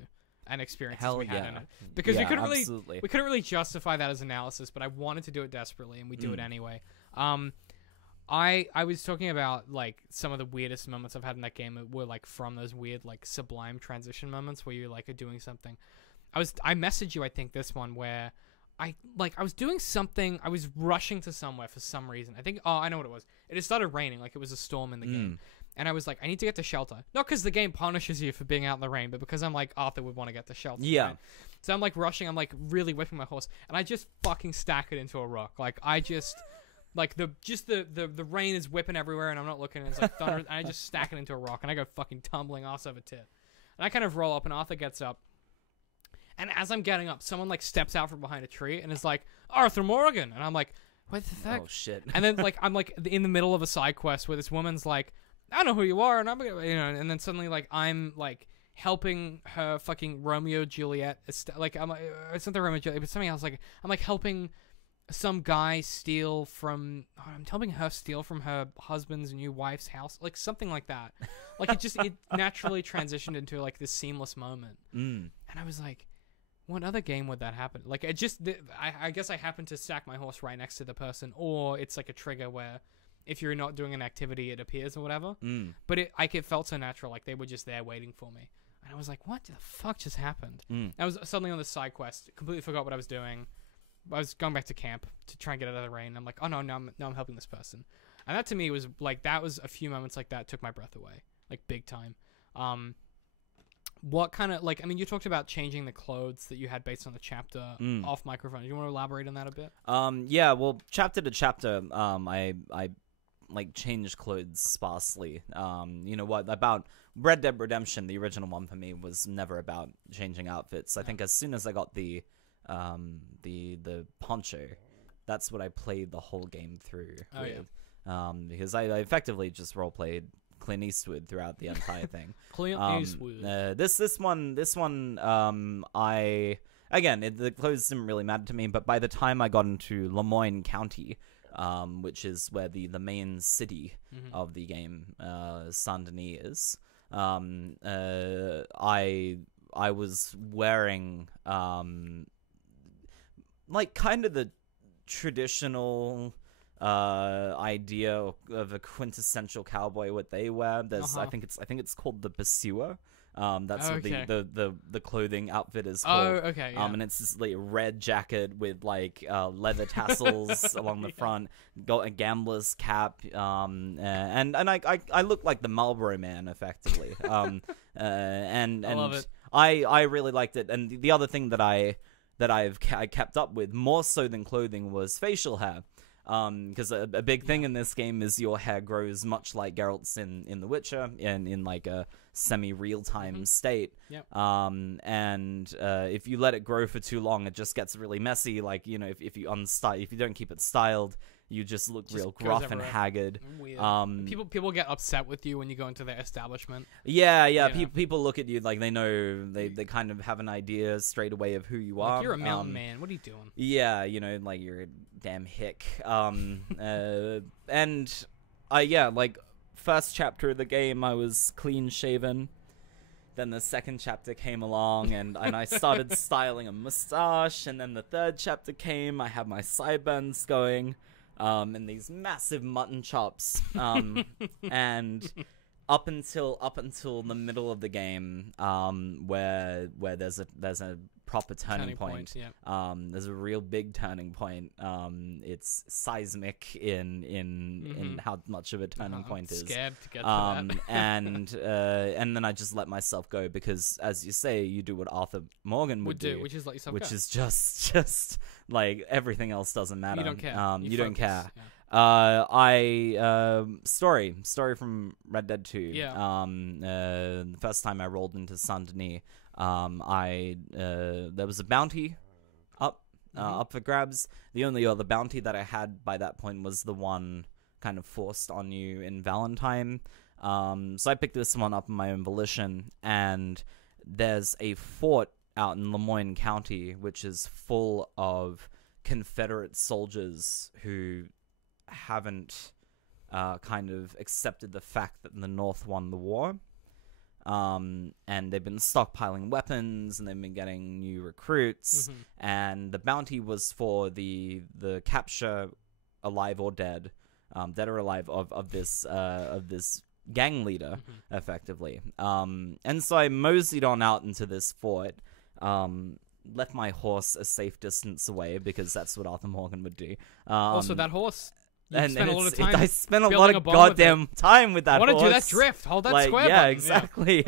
and experiences we had in it, because we couldn't really justify that as analysis, but I wanted to do it desperately, and we do it anyway. I was talking about like some of the weirdest moments I've had in that game were like from those weird like sublime transition moments where you like are doing something. I messaged you, I think, this one where I was doing something. I was rushing to somewhere for some reason. I think, I know what it was. It had started raining, like it was a storm in the game. And I was like, I need to get to shelter. Not because the game punishes you for being out in the rain, but because I'm like, Arthur would want to get to shelter. Yeah. Right? So I'm like rushing. I'm like really whipping my horse. And I just fucking stack it into a rock. Like I just, like the rain is whipping everywhere and I'm not looking. And it's like thunder. And I just stack it into a rock and I go fucking tumbling ass over tit. And I kind of roll up and Arthur gets up. And as I'm getting up, someone like steps out from behind a tree and is like, Arthur Morgan. And I'm like, what the fuck? Oh shit. And then like I'm like in the middle of a side quest where this woman's like, I know who you are, and I'm gonna, and then suddenly like I'm like helping her fucking Romeo Juliet, like I'm like, it's not the Romeo Juliet, but something else. Like I'm like helping some guy I'm helping her steal from her husband's new wife's house, like something like that. Like it naturally transitioned into like this seamless moment, and I was like, what other game would that happen? Like it just, I guess I happened to stack my horse right next to the person, or it's like a trigger where if you're not doing an activity, it appears or whatever. But it felt so natural, like they were just there waiting for me. And I was like, what the fuck just happened? I was suddenly on this side quest, completely forgot what I was doing. I was going back to camp to try and get out of the rain. I'm like, oh no, now I'm helping this person. And that to me was like, that was a few moments like that took my breath away, like big time. What kind of, like, I mean, you talked about changing the clothes that you had based on the chapter off microphone. Do you want to elaborate on that a bit? Yeah, well, chapter to chapter, I like changed clothes sparsely. You know what, about Red Dead Redemption, the original one for me was never about changing outfits. I think as soon as I got the poncho, that's what I played the whole game through with. Yeah. Because I effectively just roleplayed Clint Eastwood throughout the entire thing. Clint Eastwood. This one, the clothes didn't really matter to me, but by the time I got into Lemoyne County, which is where the main city of the game, Saint Denis is, I was wearing like kind of the traditional idea of a quintessential cowboy what they wear. There's I think it's called the pursuer. That's what the clothing outfit is called. Oh, okay. Yeah. And it's this like red jacket with like leather tassels along the front, got a gambler's cap, and I look like the Marlboro Man effectively. And I love it. I really liked it. And the other thing that I kept up with more so than clothing was facial hair. Because a big thing in this game is your hair grows much like Geralt's in The Witcher, and in like a semi-real-time state. Yep. And if you let it grow for too long, it just gets really messy. Like, you know, if you don't keep it styled, you just look real gruff and haggard. Weird. People get upset with you when you go into their establishment. Yeah. People look at you like they know, they kind of have an idea straight away of who you are. You're a mountain man. What are you doing? Yeah, you know, like you're a damn hick. And like first chapter of the game, I was clean shaven. Then the second chapter came along, and I started styling a mustache. And then the third chapter came. I had my sideburns going. And these massive mutton chops, and up until the middle of the game, where there's a proper turning point. Yeah. There's a real big turning point. It's seismic in how much of a turning point is. Scared to get to that. And then I just let myself go because, as you say, you do what Arthur Morgan would do, which is let yourself which go. is just like everything else doesn't matter. You don't care. You don't care. Yeah. Story from Red Dead 2. Yeah. The first time I rolled into Saint Denis, there was a bounty up for grabs. The only other bounty that I had by that point was the one kind of forced on you in Valentine. So I picked this one up in my own volition, and there's a fort out in Lemoyne County, which is full of Confederate soldiers who haven't kind of accepted the fact that the North won the war. And they've been stockpiling weapons, and they've been getting new recruits. And the bounty was for the capture, alive or dead, dead or alive, of this gang leader, effectively. And so I moseyed on out into this fort. Left my horse a safe distance away because that's what Arthur Morgan would do. Also, that horse. I spent a building lot a of bomb goddamn time with that I horse. want to do that drift. Hold that square yeah, button. exactly.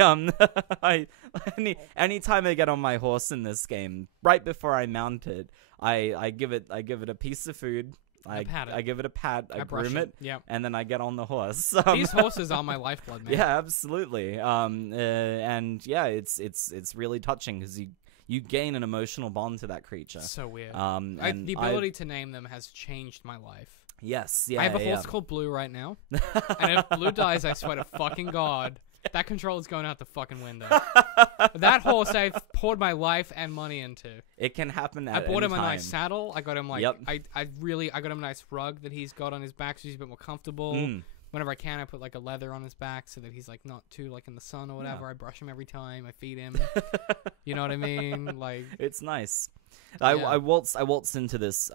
Anytime I get on my horse in this game, right before I mount it, I give it a piece of food. I give it a pat. I groom it. Yeah. And then I get on the horse. These horses are my lifeblood, man. Yeah, absolutely. And yeah, it's really touching because you gain an emotional bond to that creature. So weird. And the ability to name them has changed my life. Yes, yeah. I have a horse called Blue right now, and if Blue dies, I swear to fucking God, that controller's going out the fucking window. That horse I've poured my life and money into. It can happen at I bought him any a time. nice saddle. I got him I got him a nice rug that he's got on his back, so he's a bit more comfortable. Whenever I can, I put like a leather on his back so that he's like not too like in the sun or whatever. Yeah. I brush him every time. I feed him. You know what I mean? Like, it's nice. I waltzed into this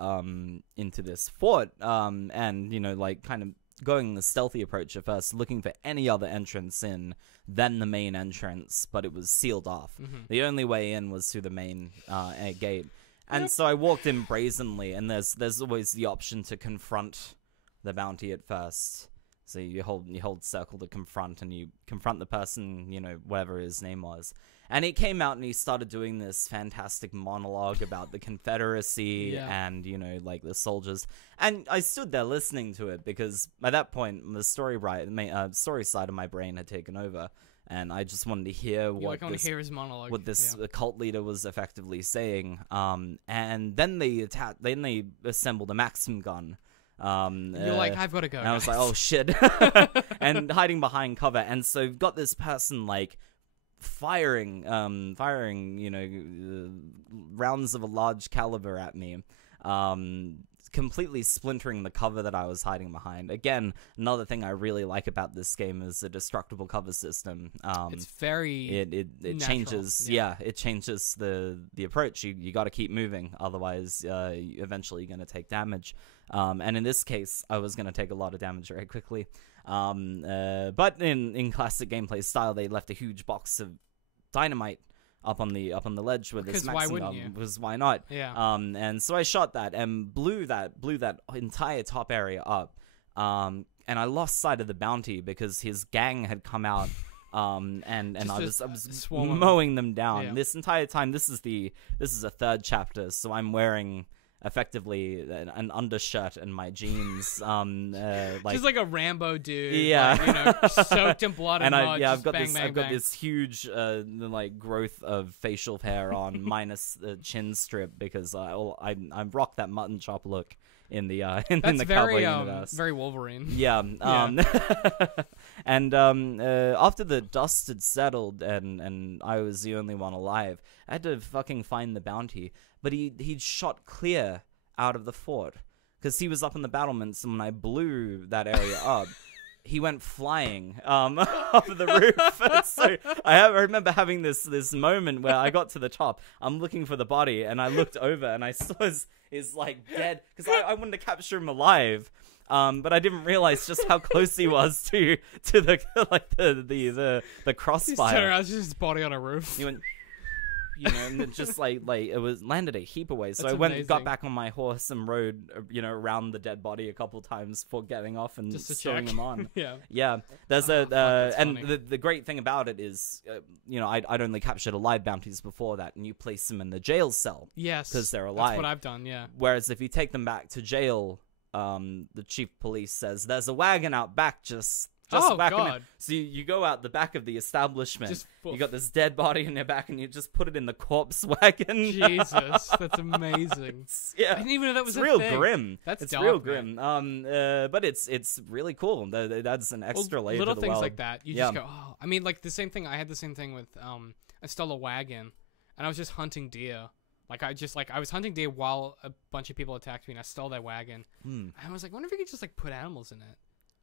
fort, and like kind of going the stealthy approach at first, looking for any other entrance in than the main entrance, but it was sealed off. The only way in was through the main gate, and so I walked in brazenly. And there's always the option to confront the bounty at first. So you hold circle to confront, and you confront the person, whatever his name was. And he came out and he started doing this fantastic monologue about the Confederacy and, like the soldiers. And I stood there listening to it because by that point, the story side of my brain had taken over. And I just wanted to hear hear his monologue. What this cult leader was effectively saying. And then they assembled a Maxim gun. You're like, I've got to go. And I was like, oh shit. And hiding behind cover. And so you've got this person like firing, rounds of a large caliber at me, completely splintering the cover that I was hiding behind. Again, another thing I really like about this game is the destructible cover system. It's very it changes. Yeah, it changes the approach. You got to keep moving, otherwise, eventually you're going to take damage. And in this case, I was going to take a lot of damage very quickly. But in classic gameplay style, they left a huge box of dynamite up on the ledge with this Maxim gun. Because why not? Yeah. And so I shot that and blew that entire top area up. And I lost sight of the bounty because his gang had come out. And I was mowing them down. Yeah. This entire time. This is a third chapter, so I'm wearing effectively an undershirt and my jeans, just like a Rambo dude, yeah, like, soaked in blood and mud. I've got this huge like growth of facial hair on, minus the chin strip because I rock that mutton chop look in the cowboy universe. Very Wolverine. Yeah. And after the dust had settled and I was the only one alive, I had to fucking find the bounty. But he'd shot clear out of the fort because he was up in the battlements, and when I blew that area up, he went flying off of the roof. So I remember having this moment where I got to the top. I'm looking for the body, and I looked over, and I saw his like dead, because I wanted to capture him alive. But I didn't realize just how close he was to the crossfire. He's turning around, just his body on a roof. He went. you know, and it just like it was landed a heap away. So That's I went, amazing. got back on my horse and rode, you know, around the dead body a couple times before getting off and Just to sewing check. him on. Yeah. Yeah, there's that's and funny. the great thing about it is, you know, I'd only captured alive bounties before that, and you place them in the jail cell Yes. because they're That's alive. what I've done. Yeah. Whereas if you take them back to jail, the chief of police says there's a wagon out back just Oh, back in it. God. So you go out the back of the establishment. Just You got this dead body in your back, and you just put it in the corpse wagon. Jesus, that's amazing. Yeah, I didn't even know that was it's a real thing. grim. That's it's dark, real man. grim. But it's really cool. That's an extra layer little to the things world. like that. You just go, oh. I mean, like the same thing. I had the same thing with I stole a wagon, and I was just hunting deer. I was hunting deer while a bunch of people attacked me, and I stole their wagon. And I was like, I wonder if you could just like put animals in it.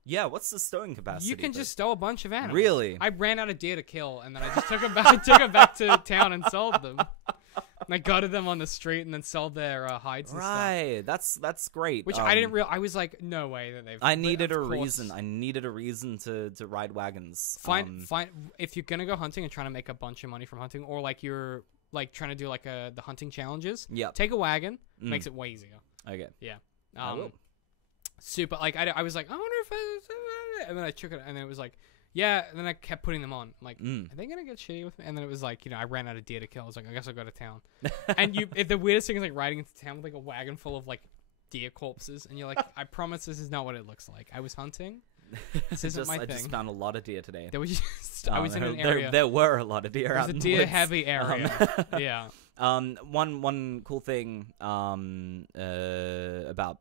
Yeah, what's the stowing capacity? You can just stow a bunch of animals. Really? I ran out of deer to kill, and then I just took them back to town and sold them. And I gutted them on the street and then sold their hides and stuff. Right, that's great. Which I didn't realize. I was like, no way that they've. I needed of a course. reason. I needed a reason to ride wagons. Find if you're gonna go hunting and trying to make a bunch of money from hunting, or like you're like trying to do like the hunting challenges. Yeah. Take a wagon, makes it way easier. Okay. Yeah. I will. Super. Like I was like, I wonder if and then I took it, and then it was like, yeah. And then I kept putting them on. I'm like, are they gonna get shitty with me? And then it was like, you know, I ran out of deer to kill. I was like, I guess I'll go to town. And the weirdest thing is like riding into town with like a wagon full of like deer corpses, and you're like, I promise this is not what it looks like. I was hunting. This isn't my I thing. just found a lot of deer today. There was just I was in an there, area. There were a lot of deer out It in was the a woods. deer-heavy area. Yeah. One cool thing about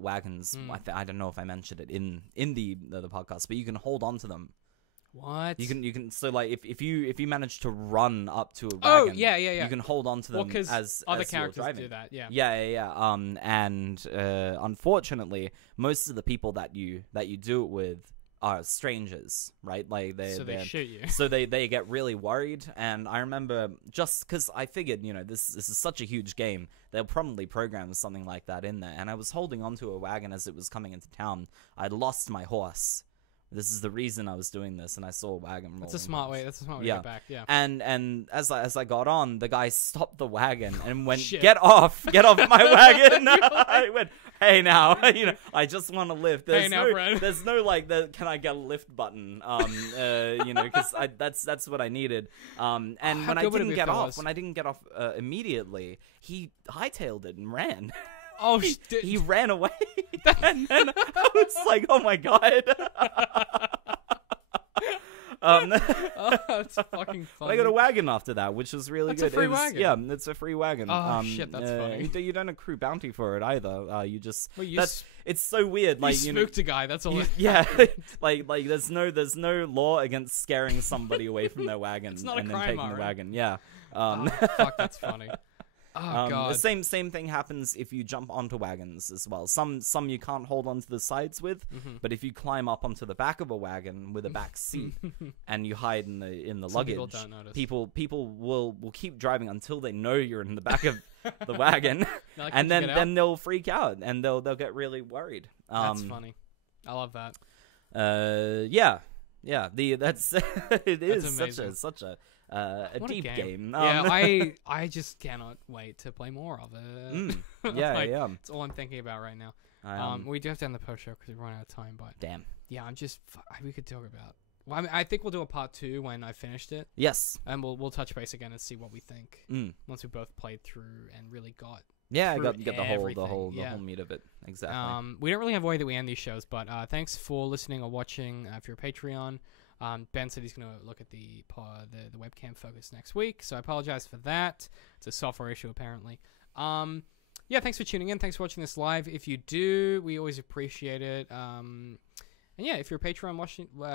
wagons. I don't know if I mentioned it in the podcast, but you can hold on to them. What? You can so like if you manage to run up to a wagon, Oh, yeah. you can hold on to them as other you're characters driving. do that. Yeah. Yeah. And unfortunately, most of the people that you do it with are strangers, right? Like they shoot you. So they get really worried. And I remember, just because I figured, you know, this is such a huge game, they'll probably program something like that in there. And I was holding onto a wagon as it was coming into town. I'd lost my horse. This is the reason I was doing this, and I saw a wagon rolling. That's a smart way. That's a smart way to get back. Yeah. And as I got on, the guy stopped the wagon and went, Shit. get off my wagon. I went, hey now, you know, I just want to lift. Hey now, friend. There's no like, can I get a lift button? You know, because that's what I needed. And when I didn't get off, immediately, he hightailed it and ran. Oh, he ran away. And then I was like, oh my god. Oh, that's fucking funny. But I got a wagon after that, which was really That's good. a free wagon. Yeah, it's a free wagon. Oh, shit, that's funny. You don't accrue bounty for it either. You just Well, it's so weird. Like you you know, spooked a guy. That's all. yeah, like there's no law against scaring somebody away from their wagon It's not a and then crime, taking the alright. wagon. Yeah. Oh, fuck, that's funny. Oh god. The same thing happens if you jump onto wagons as well. Some you can't hold onto the sides with, but if you climb up onto the back of a wagon with a back seat and you hide in the Some luggage, people don't notice. people will keep driving until they know you're in the back of the wagon, Like, and "Did you get out?" then they'll freak out and they'll get really worried. That's funny. I love that. Yeah. That's it is amazing. such a What deep game. Yeah, I just cannot wait to play more of it. Yeah, Like, yeah. That's all I'm thinking about right now. We do have to end the post show because we've run out of time. But Damn. yeah, we could talk about. Well, I mean, I think we'll do a part 2 when I finished it, Yes. and we'll touch base again and see what we think once we both played through and really got. Yeah, I through got the everything, whole yeah. meat of it. Exactly. We don't really have a way that we end these shows, but thanks for listening or watching. If you're a Patreon, Ben said he's going to look at the webcam focus next week, so I apologize for that. It's a software issue apparently. Yeah, thanks for tuning in. Thanks for watching this live. If you do, we always appreciate it. And yeah, if you're a Patreon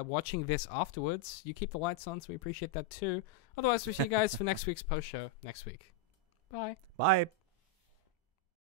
watching this afterwards, you keep the lights on, so we appreciate that too. Otherwise, we'll see you guys for next week's post show next week. Bye. Bye.